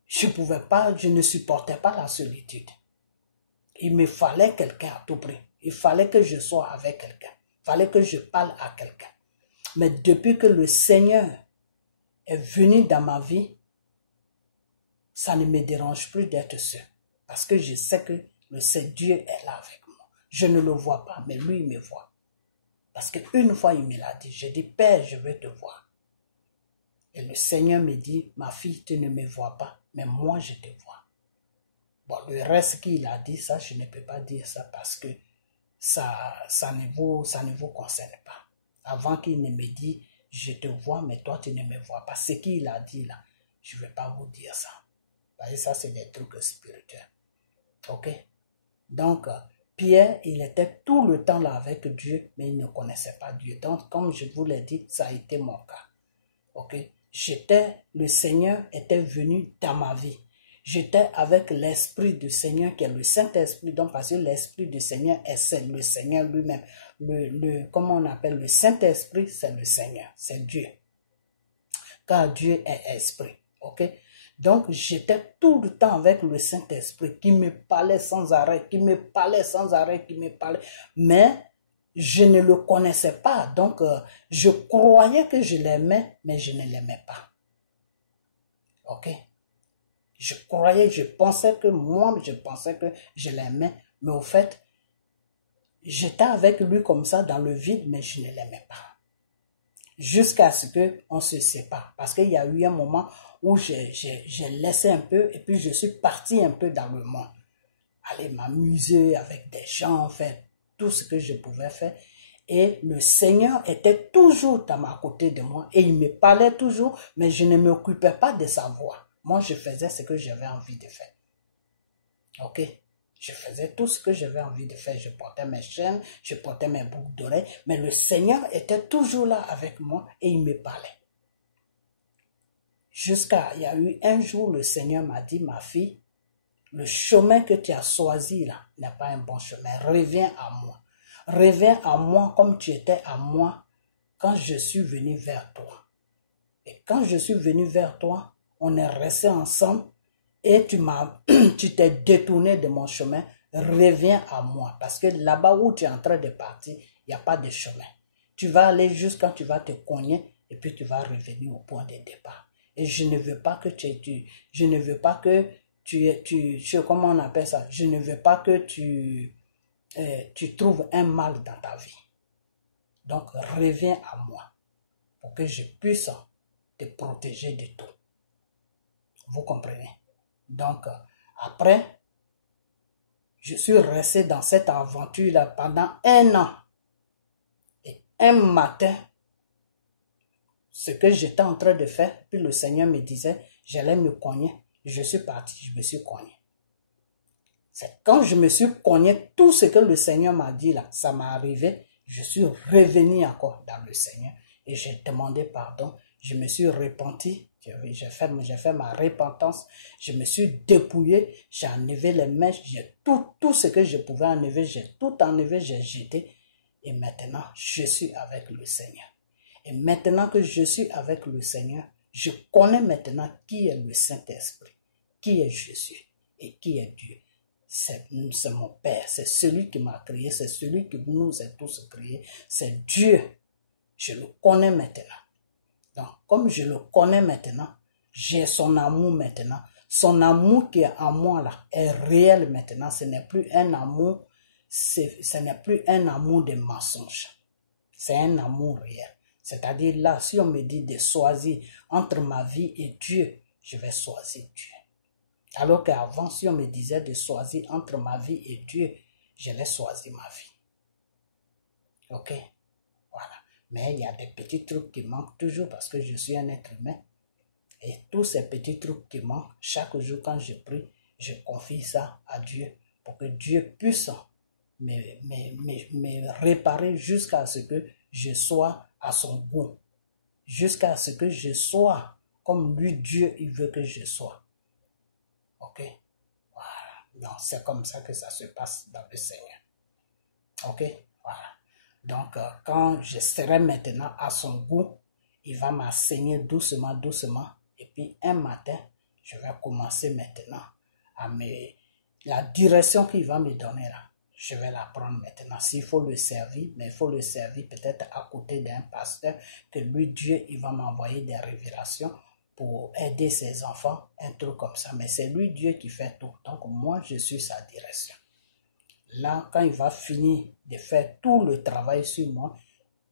je ne supportais pas la solitude. Il me fallait quelqu'un à tout prix. Il fallait que je sois avec quelqu'un. Il fallait que je parle à quelqu'un. Mais depuis que le Seigneur est venu dans ma vie, ça ne me dérange plus d'être seul. Parce que je sais que Dieu est là avec moi. Je ne le vois pas, mais lui, il me voit. Parce qu'une fois, il me l'a dit. J'ai dit, Père, je veux te voir. Et le Seigneur me dit, ma fille, tu ne me vois pas, mais moi, je te vois. Bon, le reste qu'il a dit, ça, je ne peux pas dire ça parce que ça ne vous concerne pas. Avant qu'il ne me dise, je te vois, mais toi, tu ne me vois pas. Ce qu'il a dit là, je ne vais pas vous dire ça. Parce que ça, c'est des trucs spirituels. Ok? Donc, Pierre, il était tout le temps là avec Dieu, mais il ne connaissait pas Dieu. Donc, comme je vous l'ai dit, ça a été mon cas. Ok? Le Seigneur était venu dans ma vie. J'étais avec l'Esprit du Seigneur, qui est le Saint-Esprit. Donc, parce que l'Esprit du Seigneur est le Seigneur lui-même. Comment on appelle le Saint-Esprit, c'est le Seigneur, c'est Dieu. Car Dieu est Esprit. Ok? Donc, j'étais tout le temps avec le Saint-Esprit qui me parlait sans arrêt, mais je ne le connaissais pas. Donc, je croyais que je l'aimais, mais je ne l'aimais pas. Ok? Je pensais que je l'aimais, mais au fait, j'étais avec lui comme ça dans le vide, mais je ne l'aimais pas. Jusqu'à ce qu'on se sépare. Parce qu'il y a eu un moment où j'ai laissé un peu et puis je suis parti un peu dans le monde. Aller m'amuser avec des gens, faire tout ce que je pouvais faire. Et le Seigneur était toujours à côté de moi et il me parlait toujours, mais je ne m'occupais pas de sa voix. Moi, je faisais ce que j'avais envie de faire. Ok? Je faisais tout ce que j'avais envie de faire. Je portais mes chaînes, je portais mes boucles d'oreilles, mais le Seigneur était toujours là avec moi et il me parlait. Il y a eu un jour, le Seigneur m'a dit, ma fille, le chemin que tu as choisi là n'est pas un bon chemin. Reviens à moi. Reviens à moi comme tu étais à moi quand je suis venu vers toi. Et quand je suis venu vers toi, on est restés ensemble. Et tu t'es détourné de mon chemin, reviens à moi. Parce que là-bas où tu es en train de partir, il n'y a pas de chemin. Tu vas aller juste quand tu vas te cogner et puis tu vas revenir au point de départ. Et je ne veux pas que comment on appelle ça? Je ne veux pas que tu trouves un mal dans ta vie. Donc reviens à moi pour que je puisse te protéger de tout. Vous comprenez? Donc, après, je suis resté dans cette aventure-là pendant 1 an. Et un matin, ce que j'étais en train de faire, puis le Seigneur me disait, j'allais me cogner. Je suis parti, je me suis cogné. C'est quand je me suis cogné, tout ce que le Seigneur m'a dit là, ça m'est arrivé. Je suis revenu encore dans le Seigneur et j'ai demandé pardon. Je me suis repenti. J'ai fait ma repentance, je me suis dépouillé, j'ai enlevé les mèches, j'ai tout ce que je pouvais enlever, j'ai tout enlevé, j'ai jeté. Et maintenant, je suis avec le Seigneur. Et maintenant que je suis avec le Seigneur, je connais maintenant qui est le Saint-Esprit, qui est Jésus et qui est Dieu. c'est mon Père, c'est celui qui m'a créé, c'est celui qui nous a tous créés, c'est Dieu. Je le connais maintenant. Donc, comme je le connais maintenant, j'ai son amour maintenant. Son amour qui est en moi là est réel maintenant. Ce n'est plus un amour, ce n'est plus un amour de mensonge. C'est un amour réel. C'est-à-dire là, si on me dit de choisir entre ma vie et Dieu, je vais choisir Dieu. Alors qu'avant, si on me disait de choisir entre ma vie et Dieu, je vais choisir ma vie. Ok? Voilà. Mais il y a des petits trucs qui manquent toujours parce que je suis un être humain. Et tous ces petits trucs qui manquent, chaque jour quand je prie, je confie ça à Dieu pour que Dieu puisse me réparer jusqu'à ce que je sois à son goût. Jusqu'à ce que je sois comme lui, Dieu, il veut que je sois. Ok? Voilà. Donc, c'est comme ça que ça se passe dans le Seigneur. Ok? Voilà. Donc, quand je serai maintenant à son goût, il va m'enseigner doucement, doucement. Et puis, un matin, je vais commencer maintenant à la direction qu'il va me donner là. Je vais la prendre maintenant. S'il faut le servir, mais il faut le servir peut-être à côté d'un pasteur que lui, Dieu, il va m'envoyer des révélations pour aider ses enfants, un truc comme ça. Mais c'est lui, Dieu, qui fait tout. Donc, moi, je suis sa direction. Là, quand il va finir de faire tout le travail sur moi,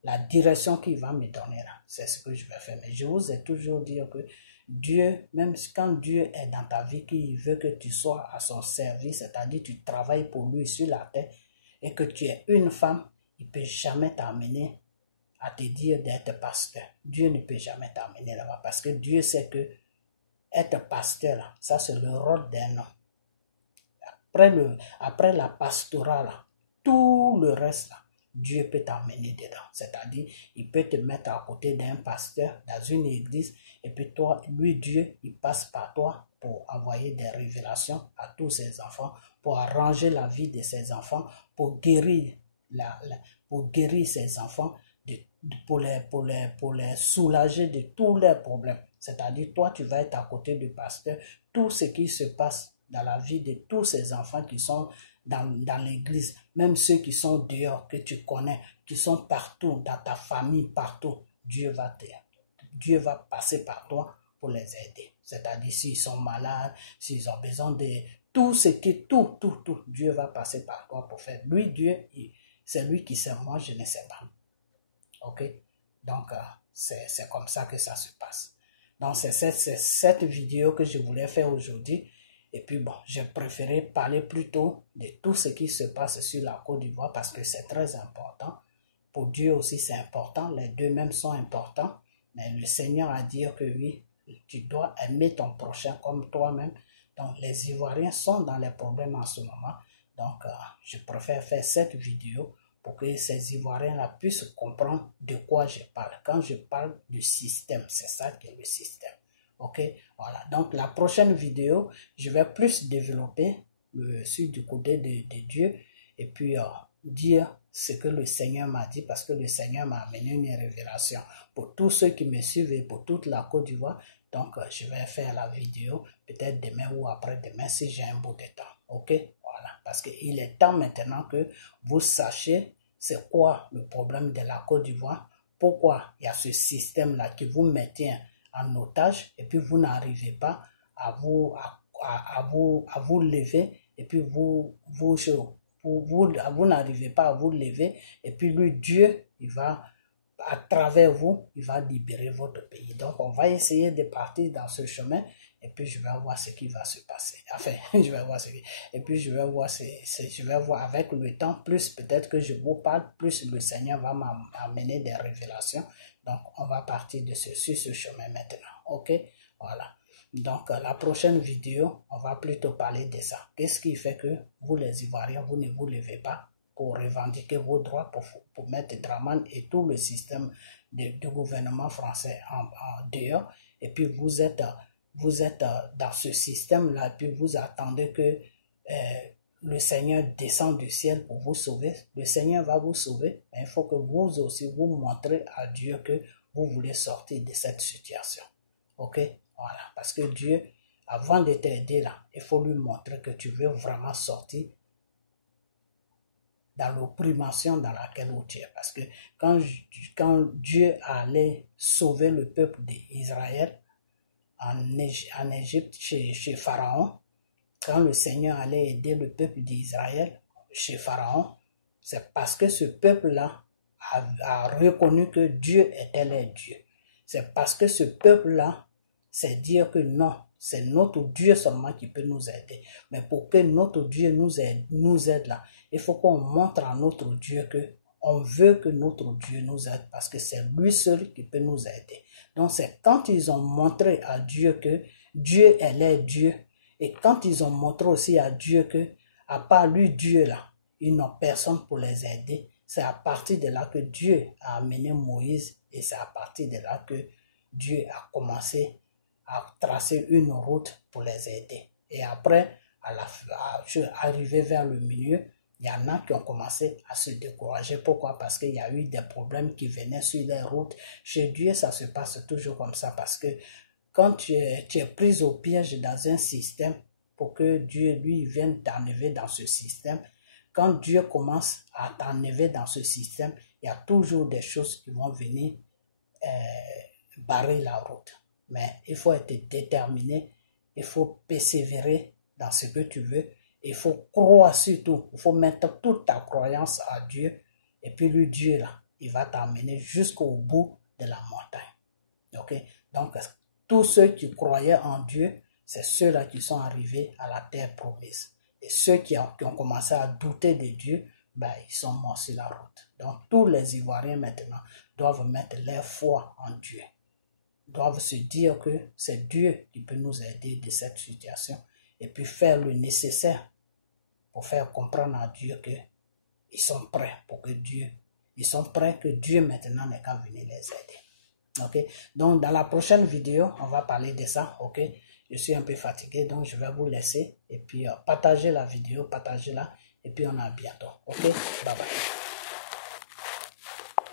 la direction qu'il va me donner là, c'est ce que je vais faire. Mais je vous ai toujours dit que Dieu, même quand Dieu est dans ta vie, qu'il veut que tu sois à son service, c'est-à-dire tu travailles pour lui sur la terre, et que tu es une femme, il ne peut jamais t'amener à te dire d'être pasteur. Dieu ne peut jamais t'amener là-bas, parce que Dieu sait que être pasteur, là, ça c'est le rôle d'un homme. Après la pastorat, là, tout le reste, là, Dieu peut t'amener dedans. C'est-à-dire, il peut te mettre à côté d'un pasteur dans une église, et puis toi, lui, Dieu, il passe par toi pour envoyer des révélations à tous ses enfants, pour arranger la vie de ses enfants, pour guérir, ses enfants, pour les soulager de tous leurs problèmes. C'est-à-dire, toi, tu vas être à côté du pasteur. Tout ce qui se passe dans la vie de tous ces enfants qui sont dans l'église, même ceux qui sont dehors, que tu connais, qui sont partout, dans ta famille, partout, Dieu va passer par toi pour les aider. C'est-à-dire, s'ils sont malades, s'ils ont besoin de tout ce qui, tout, Dieu va passer par toi pour faire. Lui, Dieu, c'est lui qui sait, moi, je ne sais pas. Ok? Donc, c'est comme ça que ça se passe. Donc, c'est cette vidéo que je voulais faire aujourd'hui. Et puis bon, j'ai préféré parler plutôt de tout ce qui se passe sur la Côte d'Ivoire parce que c'est très important. Pour Dieu aussi, c'est important. Les deux mêmes sont importants. Mais le Seigneur a dit que oui, tu dois aimer ton prochain comme toi-même. Donc, les Ivoiriens sont dans les problèmes en ce moment. Donc, je préfère faire cette vidéo pour que ces Ivoiriens-là puissent comprendre de quoi je parle. Quand je parle du système, c'est ça qui est le système. Ok, voilà. Donc, la prochaine vidéo, je vais plus développer sur du côté de Dieu et puis dire ce que le Seigneur m'a dit parce que le Seigneur m'a amené une révélation pour tous ceux qui me suivent et pour toute la Côte d'Ivoire. Donc, je vais faire la vidéo peut-être demain ou après-demain si j'ai un bout de temps. Ok, voilà. Parce qu'il est temps maintenant que vous sachiez c'est quoi le problème de la Côte d'Ivoire, pourquoi il y a ce système-là qui vous maintient en otage et puis vous n'arrivez pas à vous lever et puis vous n'arrivez pas à vous lever et puis lui Dieu il va à travers vous il va libérer votre pays. Donc on va essayer de partir dans ce chemin et puis je vais voir ce qui va se passer. Enfin, je vais voir et puis je vais voir avec le temps, plus peut-être que je vous parle, plus le Seigneur va m'amener des révélations. Donc, on va partir sur ce chemin maintenant. Ok? Voilà. Donc, la prochaine vidéo, on va plutôt parler de ça. Qu'est-ce qui fait que vous, les Ivoiriens, vous ne vous levez pas pour revendiquer vos droits, pour mettre Draman et tout le système du gouvernement français en dehors. Et puis, vous êtes dans ce système-là, puis vous attendez que le Seigneur descend du ciel pour vous sauver. Le Seigneur va vous sauver, mais il faut que vous aussi vous montrez à Dieu que vous voulez sortir de cette situation. Ok? Voilà, parce que Dieu avant de t'aider là, il faut lui montrer que tu veux vraiment sortir dans l'opprimation dans laquelle tu es. Parce que quand Dieu allait sauver le peuple d'Israël en Égypte chez Pharaon, quand le Seigneur allait aider le peuple d'Israël chez Pharaon, c'est parce que ce peuple-là a reconnu que Dieu était leur Dieu. C'est parce que ce peuple-là s'est dit que non, c'est notre Dieu seulement qui peut nous aider. Mais pour que notre Dieu nous aide là, il faut qu'on montre à notre Dieu que on veut que notre Dieu nous aide parce que c'est lui seul qui peut nous aider. Donc c'est quand ils ont montré à Dieu que Dieu est leur Dieu, et quand ils ont montré aussi à Dieu que à part lui Dieu là, ils n'ont personne pour les aider, c'est à partir de là que Dieu a amené Moïse, et c'est à partir de là que Dieu a commencé à tracer une route pour les aider. Et après, arrivé vers le milieu, il y en a qui ont commencé à se décourager. Pourquoi? Parce qu'il y a eu des problèmes qui venaient sur les routes. Chez Dieu, ça se passe toujours comme ça, parce que quand tu es pris au piège dans un système, pour que Dieu, lui, vienne t'enlever dans ce système, quand Dieu commence à t'enlever dans ce système, il y a toujours des choses qui vont venir barrer la route. Mais il faut être déterminé, il faut persévérer dans ce que tu veux, il faut croire surtout, il faut mettre toute ta croyance à Dieu, et puis lui, Dieu là, il va t'amener jusqu'au bout de la montagne. Ok? Donc, tous ceux qui croyaient en Dieu, c'est ceux-là qui sont arrivés à la terre promise. Et ceux qui ont commencé à douter de Dieu, ben, ils sont morts sur la route. Donc, tous les Ivoiriens maintenant doivent mettre leur foi en Dieu. Doivent se dire que c'est Dieu qui peut nous aider de cette situation et puis faire le nécessaire pour faire comprendre à Dieu que ils sont prêts pour que Dieu, ils sont prêts que Dieu maintenant n'est qu'à venir les aider. Ok? Donc, dans la prochaine vidéo, on va parler de ça. Ok? Je suis un peu fatigué, donc je vais vous laisser et puis partagez la vidéo, partagez-la et puis on a bientôt. Ok? Bye bye.